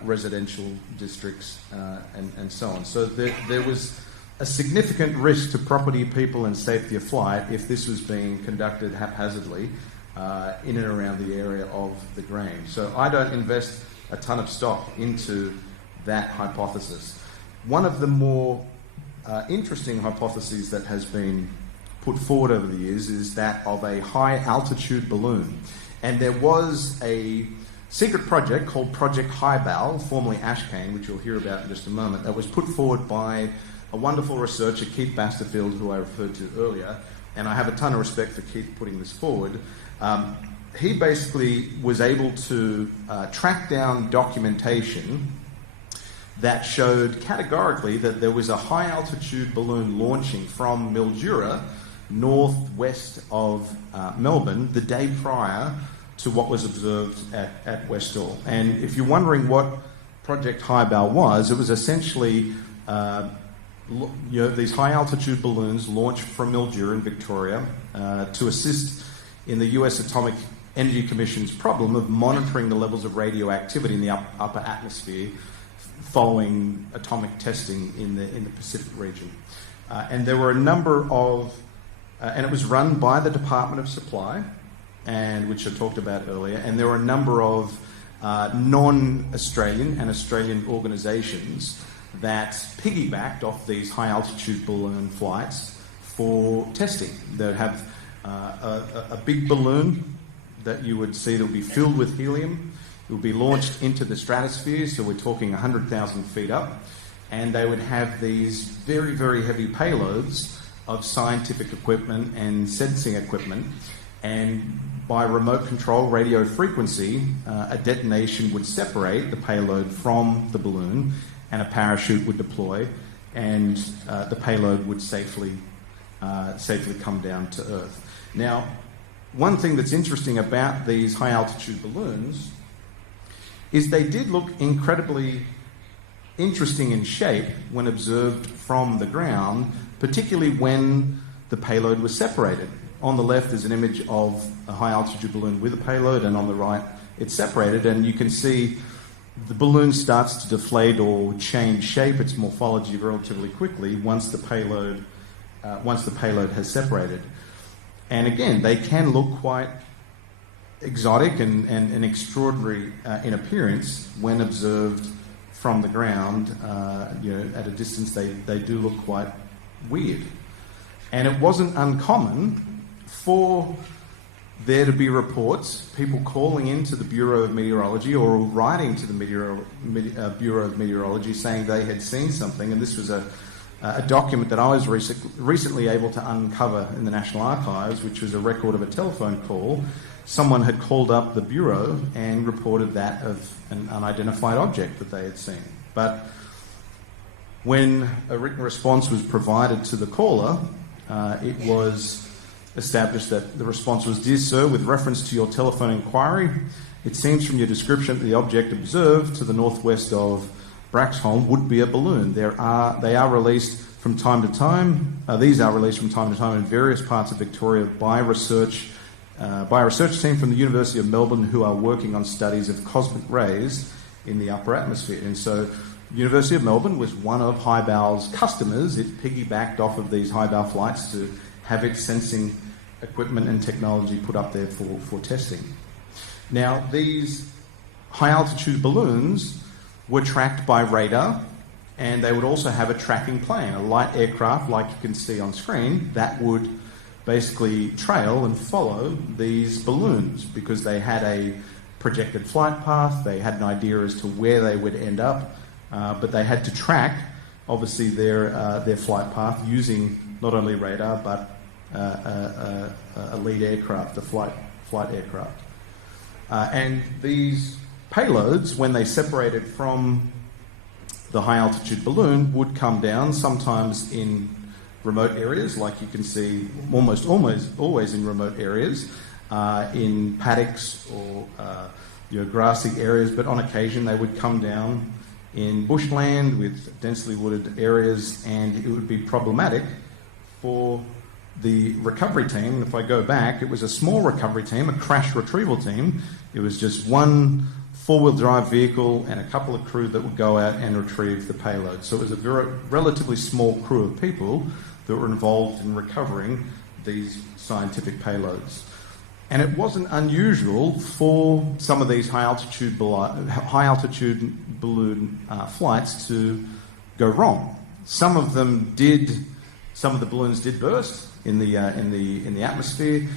residential districts and so on. So there was a significant risk to property, people and safety of flight if this was being conducted haphazardly in and around the area of the Grange. So I don't invest a ton of stock into that hypothesis. One of the more interesting hypotheses that has been put forward over the years is that of a high altitude balloon. And there was a secret project called Project Highball, formerly Ashcane, which you'll hear about in just a moment, that was put forward by a wonderful researcher, Keith Basterfield, who I referred to earlier, and I have a ton of respect for Keith putting this forward. He basically was able to track down documentation that showed categorically that there was a high-altitude balloon launching from Mildura, northwest of Melbourne, the day prior to what was observed at Westall. And if you're wondering what Project Highball was, it was essentially these high-altitude balloons launched from Mildura in Victoria to assist in the US Atomic Energy Commission's problem of monitoring the levels of radioactivity in the upper atmosphere following atomic testing in the Pacific region. And there were a number of, and it was run by the Department of Supply, and which I talked about earlier, and there were a number of non-Australian and Australian organisations that piggybacked off these high-altitude balloon flights for testing. They'd have a big balloon that you would see that would be filled with helium. It would be launched into the stratosphere, so we're talking 100,000 feet up, and they would have these very, very heavy payloads of scientific equipment and sensing equipment, and by remote control radio frequency, a detonation would separate the payload from the balloon, and a parachute would deploy, and the payload would safely come down to Earth. Now, one thing that's interesting about these high-altitude balloons is they did look incredibly interesting in shape when observed from the ground, particularly when the payload was separated. On the left is an image of a high-altitude balloon with a payload, and on the right it's separated, and you can see the balloon starts to deflate or change shape, its morphology, relatively quickly once the payload has separated. And again, they can look quite exotic and extraordinary in appearance when observed from the ground. At a distance, they do look quite weird. And it wasn't uncommon for there to be reports, people calling into the Bureau of Meteorology or writing to the Bureau of Meteorology saying they had seen something. And this was a document that I was recently able to uncover in the National Archives, which was a record of a telephone call. Someone had called up the Bureau and reported that of an unidentified object that they had seen. But when a written response was provided to the caller, it was established that the response was, "Dear sir, with reference to your telephone inquiry, it seems from your description that the object observed to the northwest of Braxholm would be a balloon. They are released from time to time. These are released from time to time in various parts of Victoria by a research team from the University of Melbourne who are working on studies of cosmic rays in the upper atmosphere." And so the University of Melbourne was one of Highball's customers. It piggybacked off of these Highball flights to have its sensing equipment and technology put up there for testing. Now, these high-altitude balloons were tracked by radar, and they would also have a tracking plane, a light aircraft like you can see on screen, that would basically trail and follow these balloons because they had a projected flight path, they had an idea as to where they would end up, but they had to track, obviously, their flight path using not only radar but a lead aircraft, a flight aircraft. And these payloads, when they separated from the high-altitude balloon, would come down, sometimes in remote areas, like you can see almost always in remote areas, in paddocks or grassy areas, but on occasion they would come down in bushland with densely wooded areas, and it would be problematic for the recovery team. And if I go back, it was a small recovery team, a crash retrieval team. It was just one four-wheel drive vehicle and a couple of crew that would go out and retrieve the payload. So it was a relatively small crew of people that were involved in recovering these scientific payloads. And it wasn't unusual for some of these high altitude balloon flights to go wrong. Some of the balloons did burst in the atmosphere.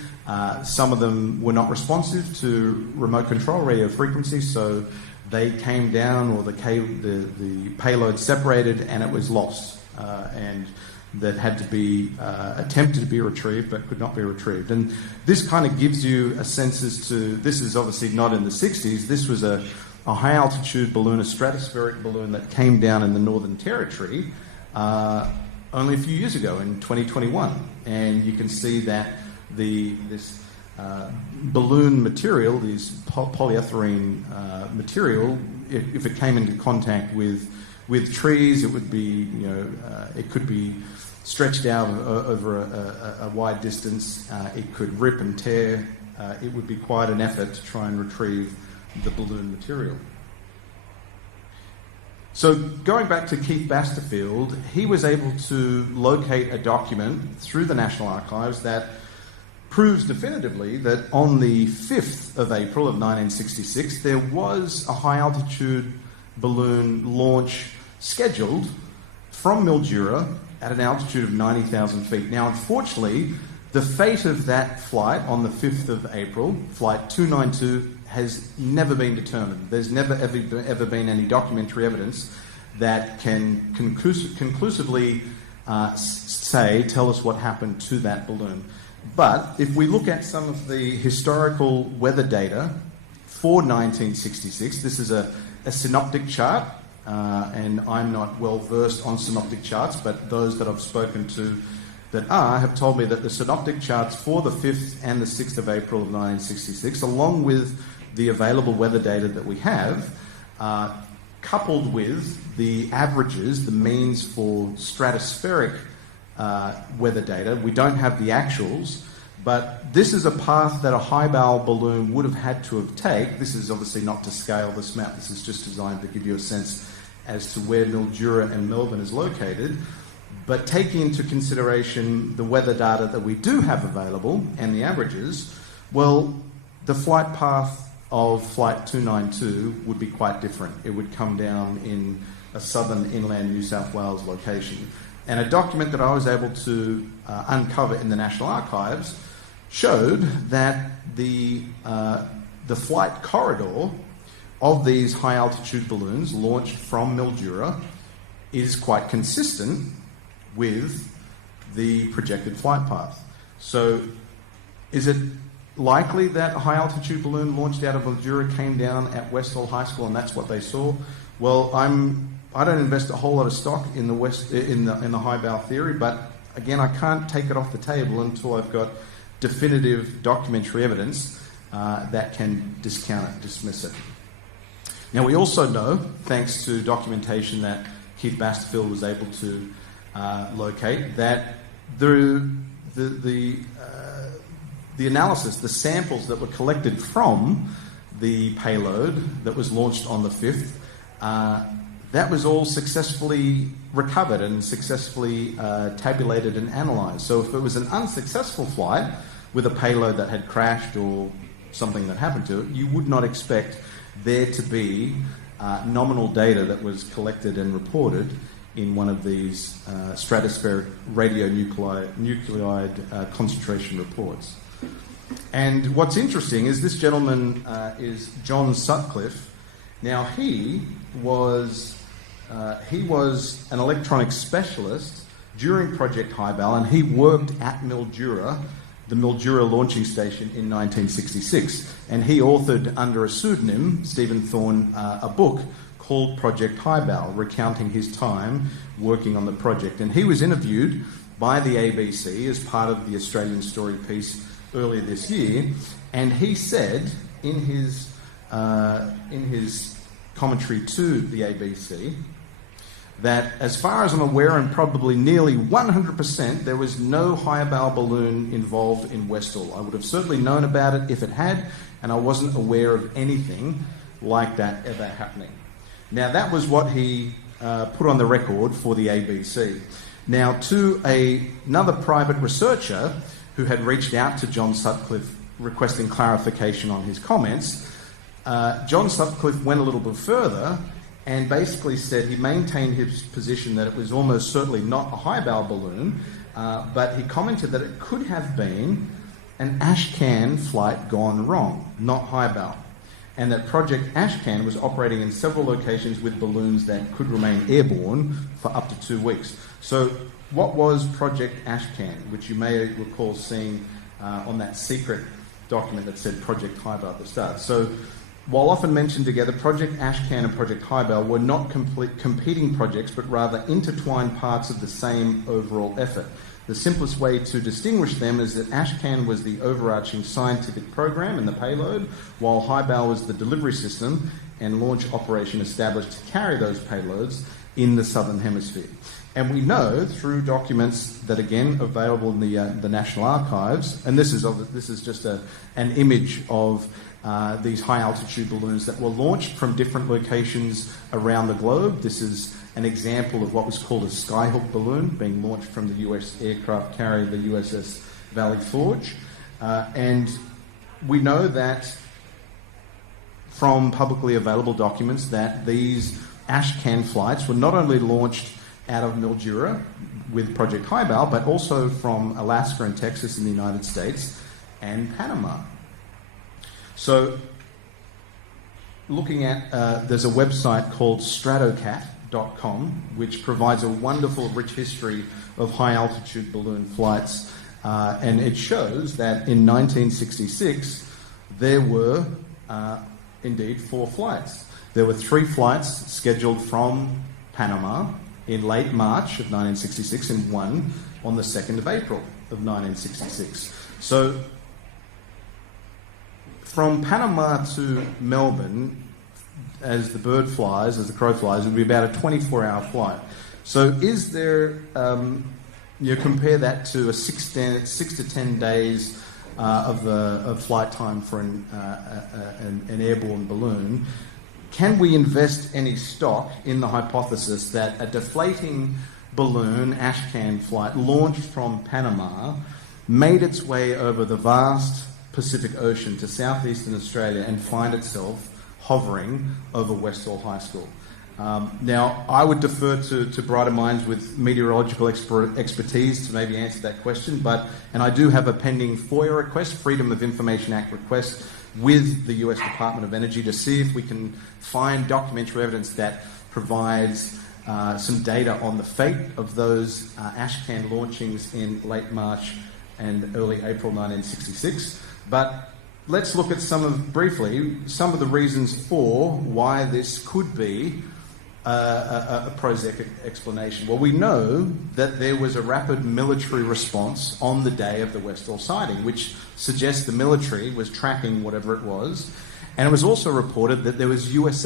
Some of them were not responsive to remote control radio frequencies, so they came down, or the payload separated and it was lost, and that had to be attempted to be retrieved but could not be retrieved. And this kind of gives you a sense as to, this is obviously not in the 60s, this was a high altitude balloon, a stratospheric balloon that came down in the Northern Territory only a few years ago in 2021. And you can see that this balloon material, this polyethylene material, if it came into contact with trees, it would be, it could be stretched out over a wide distance. It could rip and tear. It would be quite an effort to try and retrieve the balloon material. So going back to Keith Basterfield, he was able to locate a document through the National Archives that proves definitively that on the 5th of April of 1966, there was a high-altitude balloon launch scheduled from Mildura at an altitude of 90,000 feet. Now, unfortunately, the fate of that flight on the 5th of April, Flight 292, has never been determined. There's never ever been any documentary evidence that can conclusively tell us what happened to that balloon. But if we look at some of the historical weather data for 1966, this is a synoptic chart, and I'm not well versed on synoptic charts, but those that I've spoken to that have told me that the synoptic charts for the 5th and the 6th of April of 1966, along with the available weather data that we have, coupled with the averages, the means for stratospheric weather data. We don't have the actuals, but this is a path that a high-bow balloon would have had to have taken. This is obviously not to scale this map. This is just designed to give you a sense as to where Mildura and Melbourne is located. But taking into consideration the weather data that we do have available and the averages, well, the flight path of Flight 292 would be quite different. It would come down in a southern inland New South Wales location. And a document that I was able to uncover in the National Archives showed that the flight corridor of these high-altitude balloons launched from Mildura is quite consistent with the projected flight path. So is it likely that a high-altitude balloon launched out of Mildura came down at Westall High School and that's what they saw? Well, I don't invest a whole lot of stock in the high-bow theory, but again, I can't take it off the table until I've got definitive documentary evidence that can discount it, dismiss it. Now, we also know, thanks to documentation that Keith Basterfield was able to locate, that the analysis, the samples that were collected from the payload that was launched on the 5th, that was all successfully recovered and successfully tabulated and analysed. So if it was an unsuccessful flight with a payload that had crashed or something that happened to it, you would not expect there to be nominal data that was collected and reported in one of these stratospheric radionuclide concentration reports. And what's interesting is this gentleman is John Sutcliffe. Now he was an electronics specialist during Project Highbow, and he worked at Mildura, the Mildura launching station, in 1966. And he authored under a pseudonym, Stephen Thorne, a book called Project Highball, recounting his time working on the project. And he was interviewed by the ABC as part of the Australian Story piece earlier this year, and he said in his commentary to the ABC that, as far as I'm aware, and probably nearly 100%, there was no Highball balloon involved in Westall. I would have certainly known about it if it had, and I wasn't aware of anything like that ever happening. Now, that was what he put on the record for the ABC. Now, to another private researcher who had reached out to John Sutcliffe requesting clarification on his comments, John Sutcliffe went a little bit further and basically said he maintained his position that it was almost certainly not a Highball balloon, but he commented that it could have been an Ashcan flight gone wrong, not Highball, and that Project Ashcan was operating in several locations with balloons that could remain airborne for up to 2 weeks. So what was Project Ashcan, which you may recall seeing on that secret document that said Project Highball at the start? So while often mentioned together, Project Ashcan and Project Highball were not competing projects, but rather intertwined parts of the same overall effort. The simplest way to distinguish them is that Ashcan was the overarching scientific program and the payload, while Highball was the delivery system and launch operation established to carry those payloads in the Southern Hemisphere. And we know through documents that, again, available in the National Archives, and this is just an image of these high-altitude balloons that were launched from different locations around the globe. This is an example of what was called a skyhook balloon being launched from the US aircraft carrier, the USS Valley Forge. And we know that from publicly available documents that these Ashcan flights were not only launched out of Mildura with Project Highball, but also from Alaska and Texas in the United States and Panama. So, looking at, there's a website called stratocat.com, which provides a wonderful, rich history of high-altitude balloon flights, and it shows that in 1966 there were indeed 4 flights. There were 3 flights scheduled from Panama in late March of 1966 and 1 on the 2nd of April of 1966. So, from Panama to Melbourne, as the bird flies, as the crow flies, it would be about a 24-hour flight. So is there, you compare that to a 6 to 10 days of flight time for an airborne balloon, can we invest any stock in the hypothesis that a deflating balloon, Ashcan flight, launched from Panama, made its way over the vast Pacific Ocean to southeastern Australia and find itself hovering over Westall High School? Now, I would defer to brighter minds with meteorological expertise to maybe answer that question, and I do have a pending FOIA request, Freedom of Information Act request, with the US Department of Energy to see if we can find documentary evidence that provides some data on the fate of those Ashcan launchings in late March and early April 1966. But let's look at briefly some of the reasons for why this could be a prosaic explanation. Well, we know that there was a rapid military response on the day of the Westall sighting, which suggests the military was tracking whatever it was. And it was also reported that there was US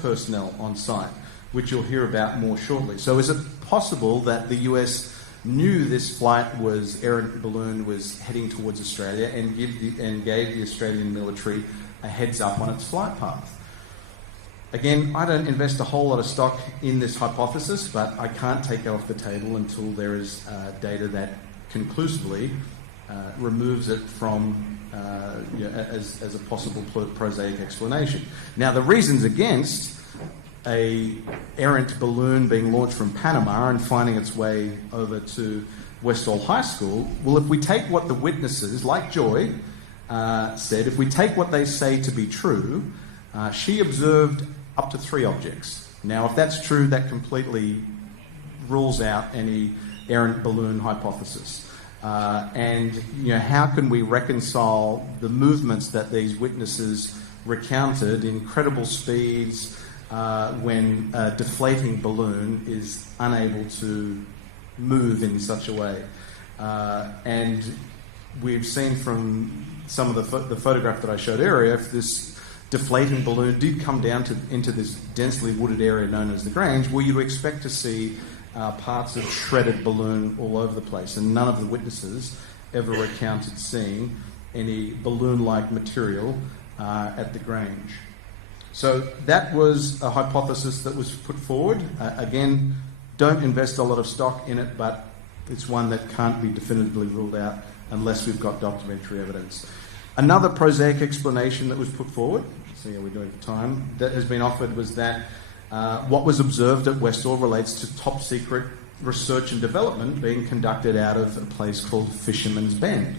personnel on site, which you'll hear about more shortly. So is it possible that the US knew this errant balloon was heading towards Australia and gave the Australian military a heads up on its flight path? Again, I don't invest a whole lot of stock in this hypothesis, but I can't take it off the table until there is data that conclusively removes it from as a possible prosaic explanation. Now, the reasons against a errant balloon being launched from Panama and finding its way over to Westall High School, well, if we take what the witnesses, like Joy, said, if we take what they say to be true, she observed up to 3 objects. Now, if that's true, that completely rules out any errant balloon hypothesis. And how can we reconcile the movements that these witnesses recounted, incredible speeds, when a deflating balloon is unable to move in such a way. And we've seen from some of the photograph that I showed earlier, if this deflating balloon did come down into this densely wooded area known as the Grange, well, you'd expect to see parts of shredded balloon all over the place, and none of the witnesses ever recounted seeing any balloon-like material at the Grange. So that was a hypothesis that was put forward. Again, don't invest a lot of stock in it, but it's one that can't be definitively ruled out unless we've got documentary evidence. Another prosaic explanation that was put forward, see how we're doing for time, that has been offered was that what was observed at Westall relates to top secret research and development being conducted out of a place called Fisherman's Bend.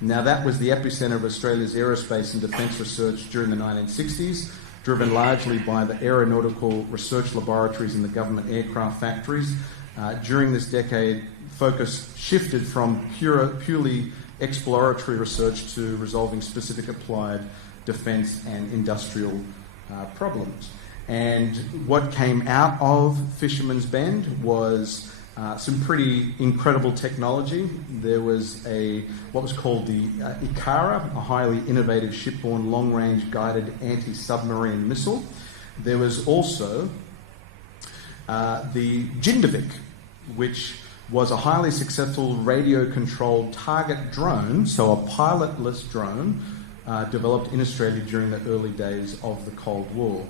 Now that was the epicentre of Australia's aerospace and defence research during the 1960s, driven largely by the aeronautical research laboratories and the government aircraft factories. During this decade, focus shifted from purely exploratory research to resolving specific applied defence and industrial problems. And what came out of Fisherman's Bend was some pretty incredible technology. There was what was called the Ikara, a highly innovative shipborne long-range guided anti-submarine missile. There was also the Jindavik, which was a highly successful radio-controlled target drone, so a pilotless drone, developed in Australia during the early days of the Cold War.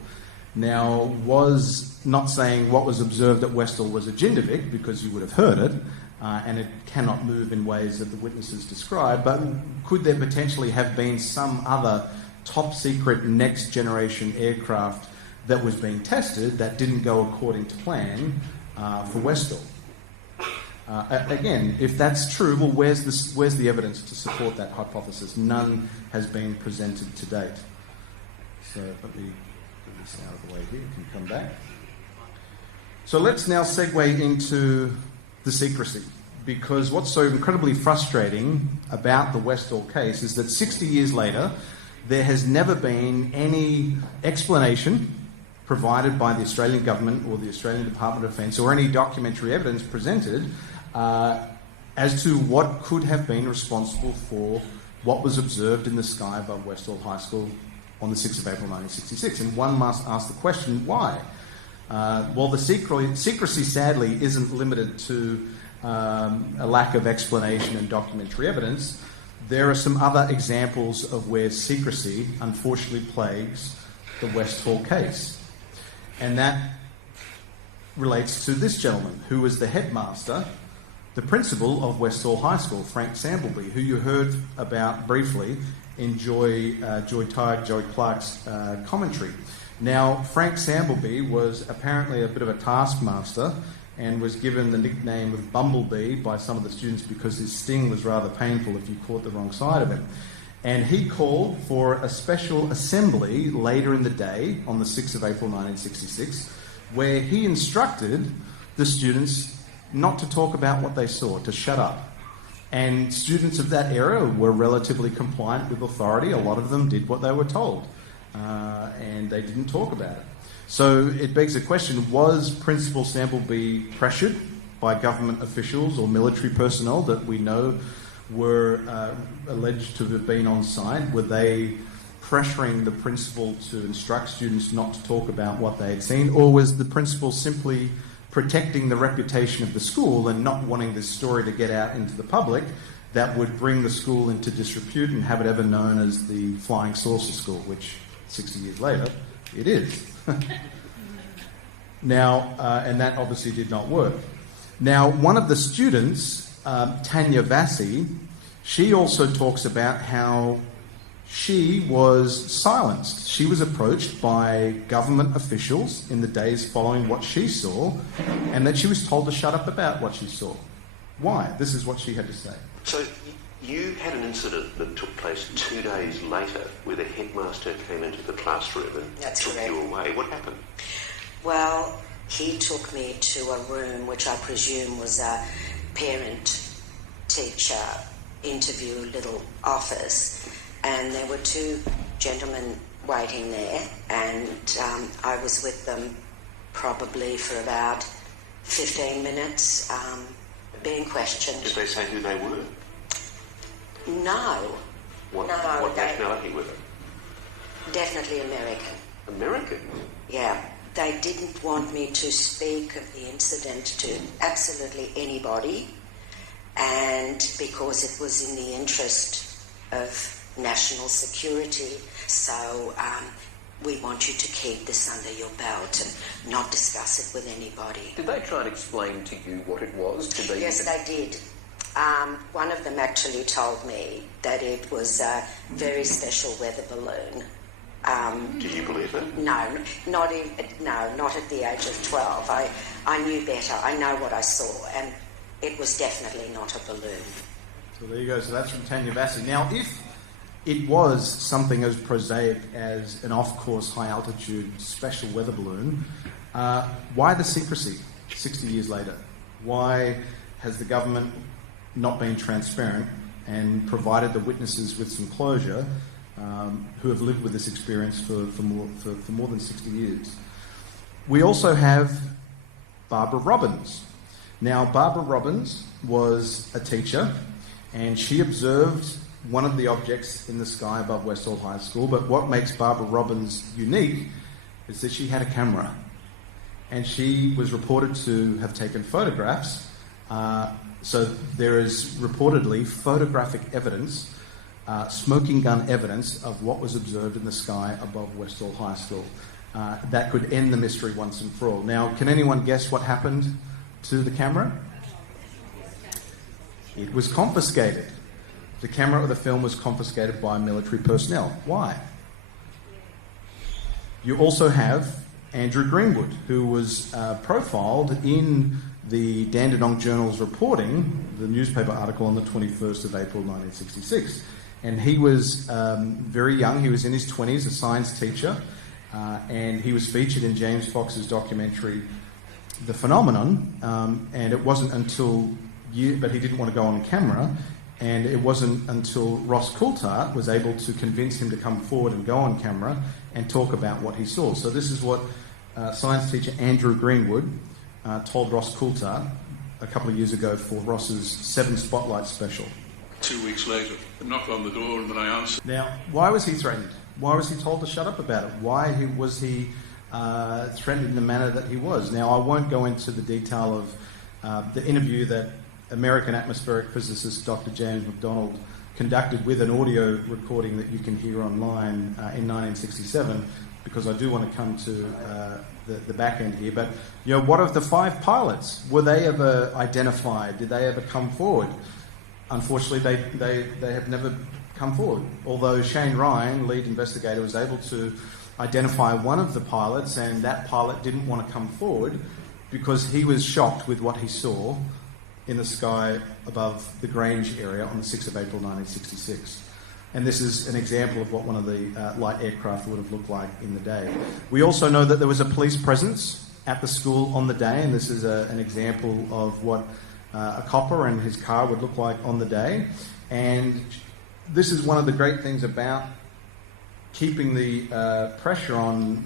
Now, was not saying what was observed at Westall was a Jindavik, because you would have heard it, and it cannot move in ways that the witnesses described, but could there potentially have been some other top-secret next-generation aircraft that was being tested that didn't go according to plan for Westall? Again, if that's true, well, where's the evidence to support that hypothesis? None has been presented to date. So let me get this out of the way here. You can come back. So let's now segue into the secrecy, because what's so incredibly frustrating about the Westall case is that 60 years later, there has never been any explanation provided by the Australian government or the Australian Department of Defence, or any documentary evidence presented as to what could have been responsible for what was observed in the sky above Westall High School on the 6th of April 1966. And one must ask the question, why? Well, the secrecy sadly isn't limited to a lack of explanation and documentary evidence. There are some other examples of where secrecy unfortunately plagues the Westall case. And that relates to this gentleman, who was the headmaster, the principal of Westall High School, Frank Sambleby, who you heard about briefly in Joy Clark's commentary. Now, Frank Sambleby was apparently a bit of a taskmaster and was given the nickname of Bumblebee by some of the students because his sting was rather painful if you caught the wrong side of him. And he called for a special assembly later in the day on the 6th of April 1966, where he instructed the students not to talk about what they saw, to shut up. And students of that era were relatively compliant with authority. A lot of them did what they were told, and they didn't talk about it. So it begs the question, was Principal Sambleby pressured by government officials or military personnel that we know were alleged to have been on site? Were they pressuring the principal to instruct students not to talk about what they had seen? Or was the principal simply protecting the reputation of the school and not wanting this story to get out into the public that would bring the school into disrepute and have it ever known as the Flying Saucer School, which 60 years later, it is. Now, and that obviously did not work. Now, one of the students, Tanya Vassie, she also talks about how she was silenced. She was approached by government officials in the days following what she saw, and that she was told to shut up about what she saw. Why? This is what she had to say. So you had an incident that took place 2 days later where the headmaster came into the classroom and took you away. What happened? Well, he took me to a room which I presume was a parent-teacher interview little office, and there were two gentlemen waiting there, and I was with them probably for about 15 minutes, being questioned. Did they say who they were? No. What nationality were they? Definitely American. American? Yeah. They didn't want me to speak of the incident to absolutely anybody, and because it was in the interest of national security, so we want you to keep this under your belt and not discuss it with anybody. Did they try and explain to you what it was? Yes, they did. One of them actually told me that it was a very special weather balloon. Did you believe it? No, not at the age of 12. I knew better. I know what I saw, and it was definitely not a balloon. So there you go. So that's from Tanya Bassi. Now, if it was something as prosaic as an off-course, high-altitude special weather balloon, why the secrecy 60 years later? Why has the government not been transparent and provided the witnesses with some closure who have lived with this experience for more than 60 years? We also have Barbara Robbins. Now, Barbara Robbins was a teacher, and she observed one of the objects in the sky above Westall High School, but what makes Barbara Robbins unique is that she had a camera, and she was reported to have taken photographs. So there is reportedly photographic evidence, smoking gun evidence of what was observed in the sky above Westall High School. That could end the mystery once and for all. Now, can anyone guess what happened to the camera? It was confiscated. The camera or the film was confiscated by military personnel. Why? You also have Andrew Greenwood, who was profiled in the Dandenong Journal's reporting, the newspaper article on the 21st of April 1966. And he was very young. He was in his 20s, a science teacher, and he was featured in James Fox's documentary, The Phenomenon, and it wasn't until but he didn't want to go on camera, and it wasn't until Ross Coulthart was able to convince him to come forward and go on camera and talk about what he saw. So this is what science teacher Andrew Greenwood told Ross Coulthart a couple of years ago for Ross's 7 Spotlight special. 2 weeks later, a knock on the door, and then I answered. Now, why was he threatened? Why was he told to shut up about it? Why was he threatened in the manner that he was? Now, I won't go into the detail of the interview that American atmospheric physicist Dr. James McDonald conducted with an audio recording that you can hear online in 1967, because I do want to come to the back end here. But, what of the 5 pilots? Were they ever identified? Did they ever come forward? Unfortunately, they have never come forward. Although Shane Ryan, lead investigator, was able to identify one of the pilots, and that pilot didn't want to come forward because he was shocked with what he saw in the sky above the Grange area on the 6th of April 1966. And this is an example of what one of the light aircraft would have looked like in the day. We also know that there was a police presence at the school on the day, and this is an example of what a copper and his car would look like on the day. And this is one of the great things about keeping the pressure on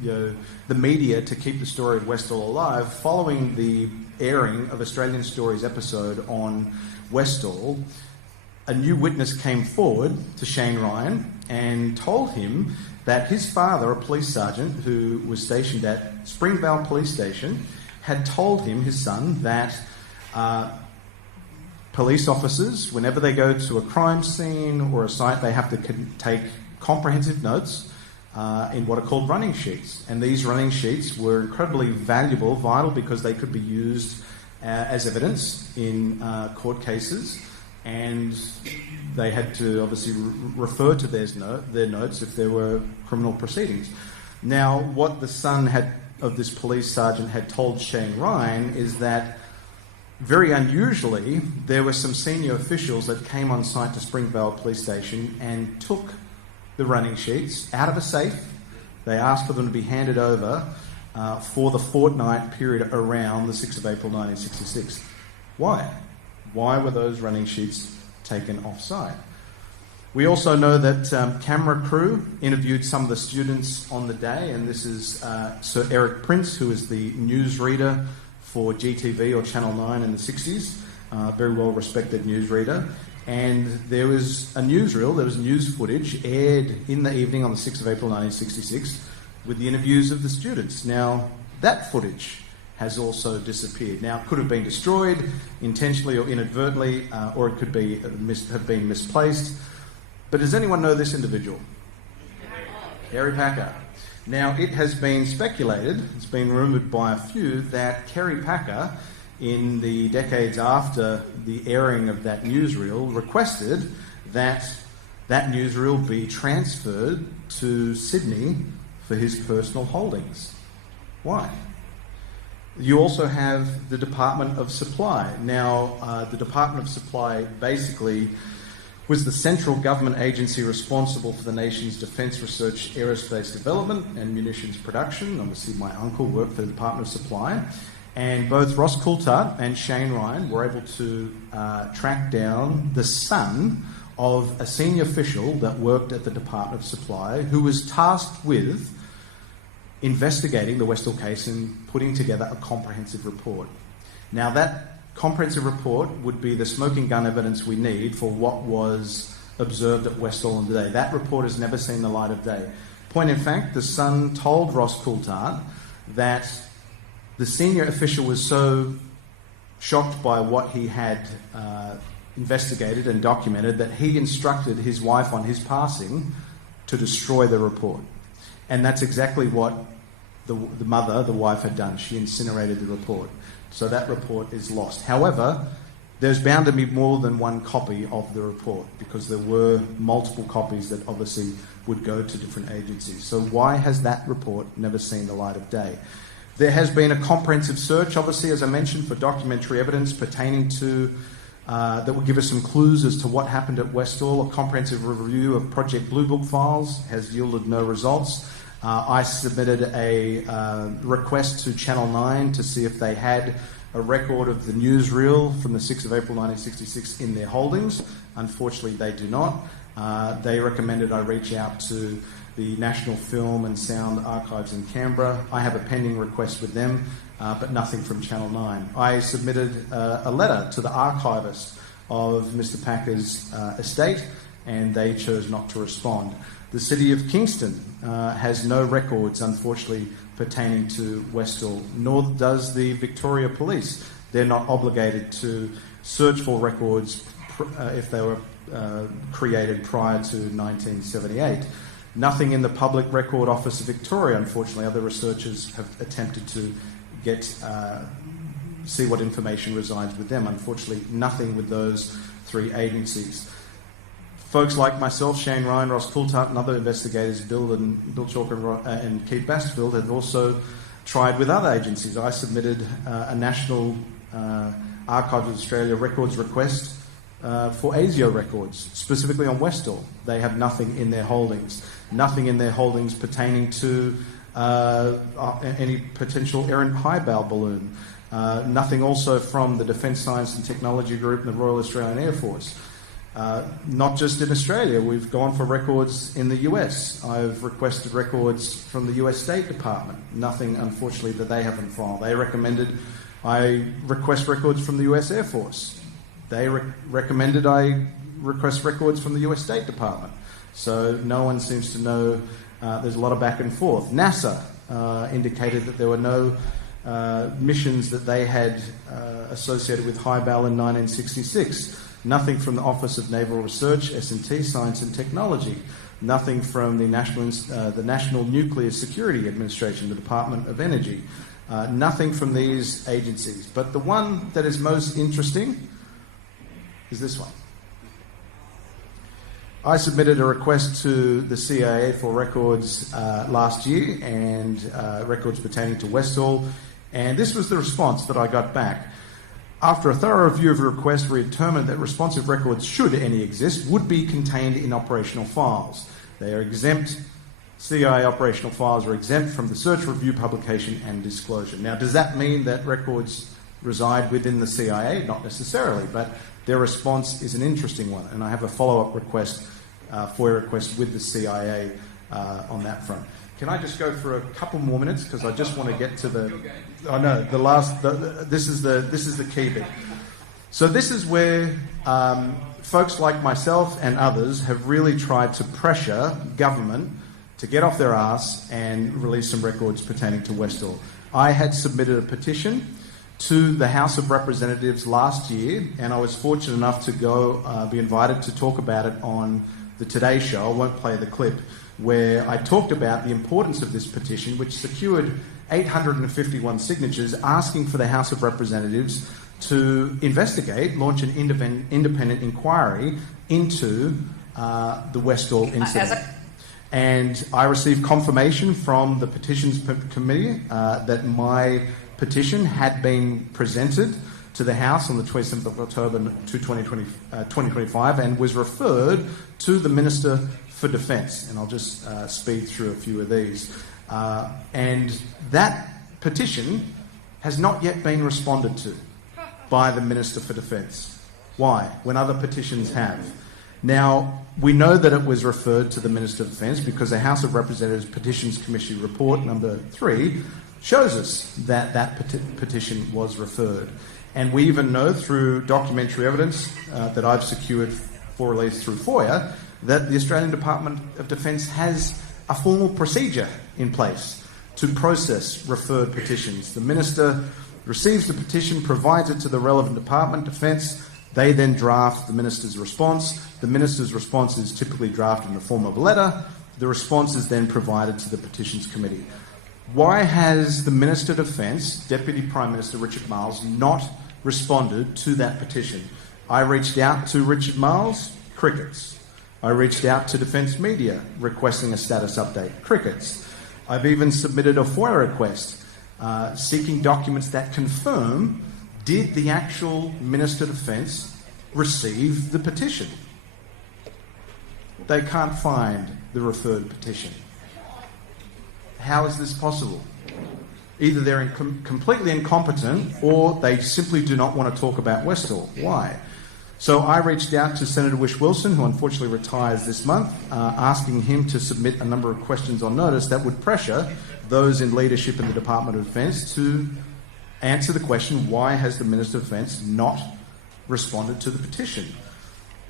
the media to keep the story of Westall alive. Following the airing of Australian Stories episode on Westall, a new witness came forward to Shane Ryan and told him that his father, a police sergeant who was stationed at Springvale Police Station, had told him, his son, that police officers, whenever they go to a crime scene or a site, they have to take comprehensive notes in what are called running sheets. And these running sheets were incredibly vital, because they could be used as evidence in court cases, and they had to obviously refer to their notes if there were criminal proceedings. Now, what the son of this police sergeant had told Shane Ryan is that, very unusually, there were some senior officials that came on site to Springvale Police Station and took the running sheets out of a safe. They asked for them to be handed over for the fortnight period around the 6th of April 1966. Why? Why were those running sheets taken off-site? We also know that camera crew interviewed some of the students on the day, and this is Sir Eric Prince, who is the newsreader for GTV or Channel 9 in the 60s, very well respected newsreader. And there was a newsreel, there was news footage aired in the evening on the 6th of April 1966 with the interviews of the students. Now, that footage has also disappeared. Now, it could have been destroyed intentionally or inadvertently, or it could be have been misplaced. But does anyone know this individual? Kerry Packer. Now, it has been speculated, it's been rumoured by a few, that Kerry Packer, in the decades after the airing of that newsreel, requested that that newsreel be transferred to Sydney for his personal holdings. Why? You also have the Department of Supply. Now, the Department of Supply basically was the central government agency responsible for the nation's defence research, aerospace development and munitions production. Obviously, my uncle worked for the Department of Supply. And both Ross Coulthard and Shane Ryan were able to track down the son of a senior official that worked at the Department of Supply, who was tasked with investigating the Westall case and putting together a comprehensive report. Now, that comprehensive report would be the smoking gun evidence we need for what was observed at Westall on the day. That report has never seen the light of day. Point in fact, the son told Ross Coulthard that the senior official was so shocked by what he had investigated and documented that he instructed his wife on his passing to destroy the report. And that's exactly what the mother, the wife, had done. She incinerated the report. So that report is lost. However, there's bound to be more than one copy of the report because there were multiple copies that obviously would go to different agencies. So why has that report never seen the light of day? There has been a comprehensive search, obviously, as I mentioned, for documentary evidence pertaining to that will give us some clues as to what happened at Westall. A comprehensive review of Project Blue Book files has yielded no results. I submitted a request to Channel 9 to see if they had a record of the newsreel from the 6th of April 1966 in their holdings. Unfortunately, they do not. They recommended I reach out to the National Film and Sound Archives in Canberra. I have a pending request with them, but nothing from Channel 9. I submitted a letter to the archivist of Mr. Packer's estate, and they chose not to respond. The City of Kingston has no records, unfortunately, pertaining to Westall, nor does the Victoria Police. They're not obligated to search for records if they were created prior to 1978. Nothing in the Public Record Office of Victoria, unfortunately. Other researchers have attempted to get see what information resides with them. Unfortunately, nothing with those three agencies. Folks like myself, Shane Ryan, Ross Coulthard, and other investigators, Bill Chalker and Keith Bastfield, have also tried with other agencies. I submitted a National Archives of Australia records request for ASIO records, specifically on Westall. They have nothing in their holdings. Nothing in their holdings pertaining to any potential errant high-bow balloon. Nothing also from the Defence Science and Technology Group and the Royal Australian Air Force. Not just in Australia, we've gone for records in the US. I've requested records from the US State Department. Nothing, unfortunately, that they haven't filed. They recommended I request records from the US Air Force. They recommended I request records from the US State Department. So no one seems to know. There's a lot of back and forth. NASA indicated that there were no missions that they had associated with high-bow in 1966. Nothing from the Office of Naval Research, S&T, Science and Technology. Nothing from the National Nuclear Security Administration, the Department of Energy. Nothing from these agencies. But the one that is most interesting is this one. I submitted a request to the CIA for records last year and records pertaining to Westall, and this was the response that I got back. After a thorough review of the request, we determined that responsive records, should any exist, would be contained in operational files. They are exempt. CIA operational files are exempt from the search, review, publication and disclosure. Now, does that mean that records reside within the CIA? Not necessarily, but their response is an interesting one, and I have a follow-up request FOIA request with the CIA on that front. Can I just go for a couple more minutes, because I just want to get to the... I know, this is the key bit. So this is where folks like myself and others have really tried to pressure government to get off their ass and release some records pertaining to Westall. I had submitted a petition to the House of Representatives last year, and I was fortunate enough to be invited to talk about it on the Today Show. I won't play the clip, where I talked about the importance of this petition, which secured 851 signatures asking for the House of Representatives to launch an independent inquiry into the Westall incident. And I received confirmation from the Petitions Committee that my petition had been presented to the House on the 27th of October 2025 and was referred to the Minister for Defence. And I'll just speed through a few of these. And that petition has not yet been responded to by the Minister for Defence. Why? When other petitions have. Now, we know that it was referred to the Minister of Defence because the House of Representatives Petitions Commission report number 3 shows us that that petition was referred. And we even know through documentary evidence that I've secured for release through FOIA that the Australian Department of Defence has a formal procedure in place to process referred petitions. The Minister receives the petition, provides it to the relevant Department, Defence. They then draft the Minister's response. The Minister's response is typically drafted in the form of a letter. The response is then provided to the Petitions Committee. Why has the Minister of Defence, Deputy Prime Minister Richard Marles, not responded to that petition? I reached out to Richard Marles, crickets. I reached out to Defence Media requesting a status update, crickets. I've even submitted a FOIA request seeking documents that confirm, did the actual Minister of Defence receive the petition? They can't find the referred petition. How is this possible? Either they're completely incompetent or they simply do not want to talk about Westall. Why? So I reached out to Senator Whish-Wilson, who unfortunately retires this month, asking him to submit a number of questions on notice that would pressure those in leadership in the Department of Defence to answer the question, why has the Minister of Defence not responded to the petition?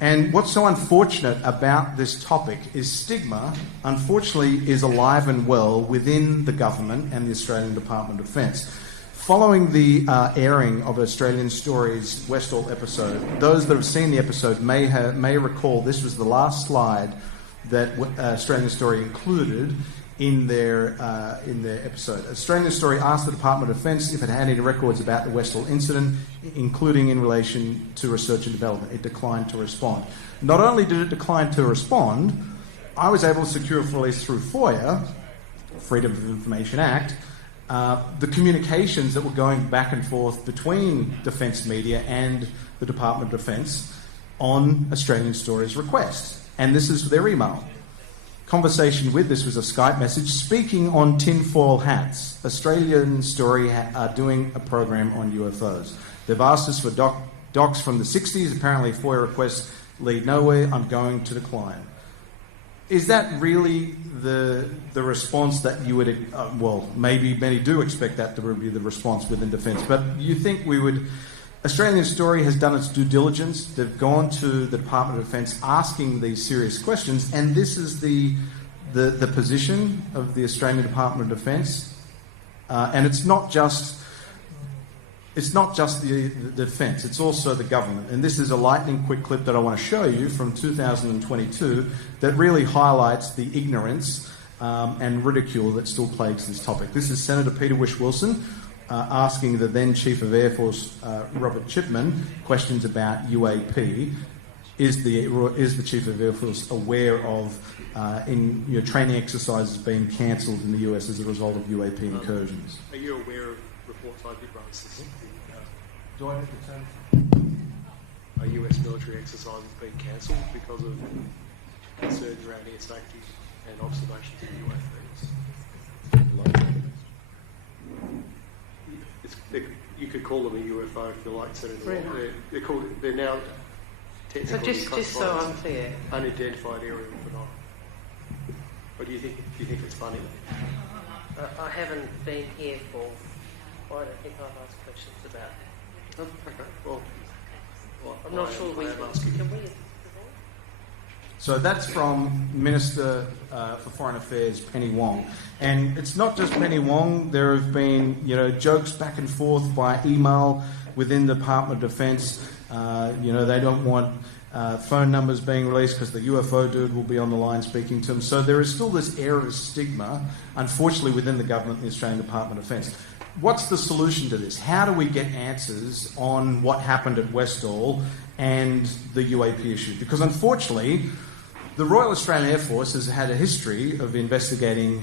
And what's so unfortunate about this topic is stigma, unfortunately, is alive and well within the government and the Australian Department of Defence. Following the airing of Australian Story's Westall episode, those that have seen the episode may recall this was the last slide that Australian Story included in their episode. Australian Story asked the Department of Defence if it had any records about the Westall incident, including in relation to research and development. It declined to respond. Not only did it decline to respond, I was able to secure for release through FOIA, Freedom of Information Act, the communications that were going back and forth between Defence Media and the Department of Defence on Australian Story's request. And this is their email. Conversation with, this was a Skype message, speaking on tinfoil hats. Australian Story are doing a program on UFOs. They've asked us for docs from the 60s. Apparently FOIA requests lead nowhere. I'm going to decline. Is that really the response that you would... well, maybe many do expect that to be the response within Defence, but you think we would... Australian Story has done its due diligence. They've gone to the Department of Defence asking these serious questions, and this is the position of the Australian Department of Defence. And it's not just the Defence, it's also the government. And this is a lightning quick clip that I want to show you from 2022 that really highlights the ignorance and ridicule that still plagues this topic. This is Senator Peter Whish-Wilson asking the then Chief of Air Force, Robert Chipman, questions about UAP. Is the Chief of Air Force aware of training exercises being cancelled in the US as a result of UAP incursions? Are you aware of reports I did raise? Do I need to turn? Are US military exercises being cancelled because of concerns around air safety and observations of UAPs? You could call them a UFO if you like, Senator. They're now technically So just so I'm clear, unidentified area of the night. Or do you think it's funny? I haven't been here for. I don't think I've asked questions about. Oh, okay. Well, I'm not sure we can we. So that's from Minister for Foreign Affairs, Penny Wong. And it's not just Penny Wong. There have been, jokes back and forth by email within the Department of Defence. They don't want phone numbers being released because the UFO dude will be on the line speaking to them. So there is still this air of stigma, unfortunately, within the government and the Australian Department of Defence. What's the solution to this? How do we get answers on what happened at Westall and the UAP issue? Because unfortunately, the Royal Australian Air Force has had a history of investigating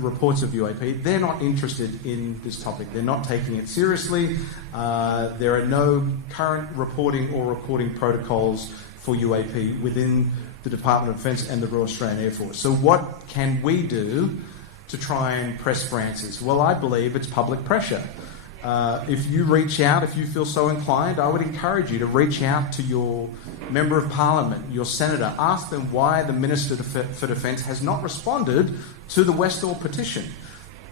reports of UAP. They're not interested in this topic. They're not taking it seriously. There are no current reporting or recording protocols for UAP within the Department of Defence and the Royal Australian Air Force. So what can we do to try and press for answers? Well, I believe it's public pressure. If you reach out, if you feel so inclined, I would encourage you to reach out to your Member of Parliament, your Senator. Ask them why the Minister for Defence has not responded to the Westall petition.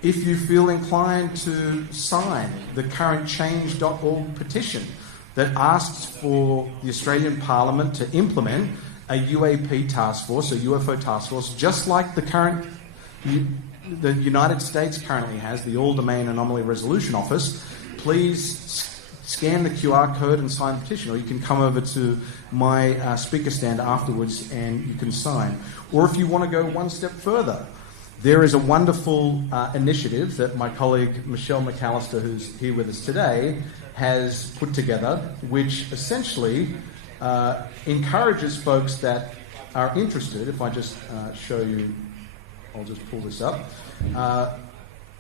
If you feel inclined to sign the current change.org petition that asks for the Australian Parliament to implement a UAP task force, a UFO task force, just like the United States currently has, the All-Domain Anomaly Resolution Office, please scan the QR code and sign the petition, or you can come over to my speaker stand afterwards and you can sign. Or if you want to go one step further, there is a wonderful initiative that my colleague Michelle McAllister, who's here with us today, has put together, which essentially encourages folks that are interested. If I just show you, I'll just pull this up.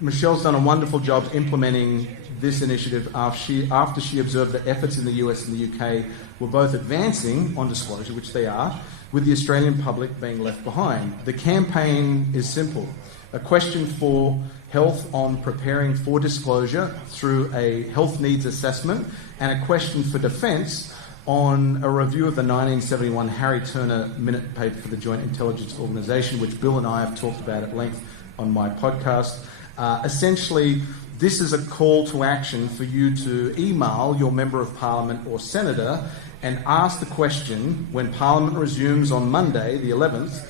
Michelle's done a wonderful job implementing this initiative after she observed that efforts in the US and the UK were both advancing on disclosure, which they are, with the Australian public being left behind. The campaign is simple: a question for health on preparing for disclosure through a health needs assessment, and a question for defence on a review of the 1971 Harry Turner Minute paper for the Joint Intelligence Organisation, which Bill and I have talked about at length on my podcast. Essentially, this is a call to action for you to email your Member of Parliament or Senator and ask the question when Parliament resumes on Monday, the 11th.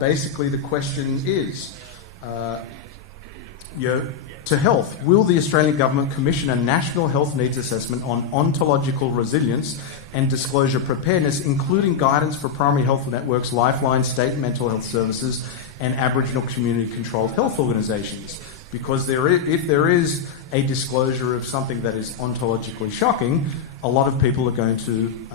Basically, the question is, to health, will the Australian Government commission a national health needs assessment on ontological resilience and disclosure preparedness, including guidance for primary health networks, Lifeline, state mental health services, and Aboriginal community-controlled health organisations? Because if there is a disclosure of something that is ontologically shocking, a lot of people are going to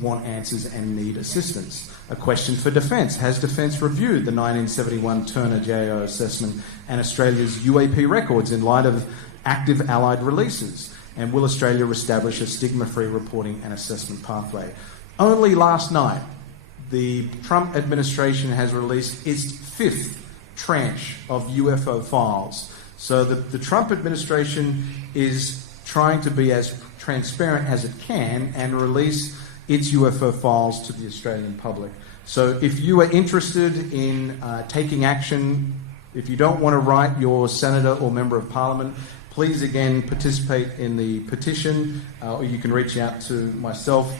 want answers and need assistance. A question for Defence: has Defence reviewed the 1971 Turner JO assessment and Australia's UAP records in light of active Allied releases? And will Australia establish a stigma-free reporting and assessment pathway? Only last night, the Trump administration has released its 5th tranche of UFO files. So the Trump administration is trying to be as transparent as it can and release its UFO files to the Australian public. So if you are interested in taking action, if you don't want to write your Senator or Member of Parliament, please again participate in the petition, or you can reach out to myself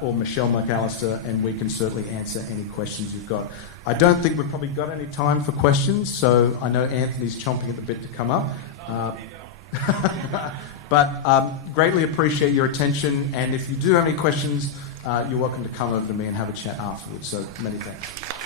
or Michelle McAllister, and we can certainly answer any questions you've got. I don't think we've probably got any time for questions, so I know Anthony's chomping at the bit to come up. But greatly appreciate your attention, and if you do have any questions, you're welcome to come over to me and have a chat afterwards. So many thanks.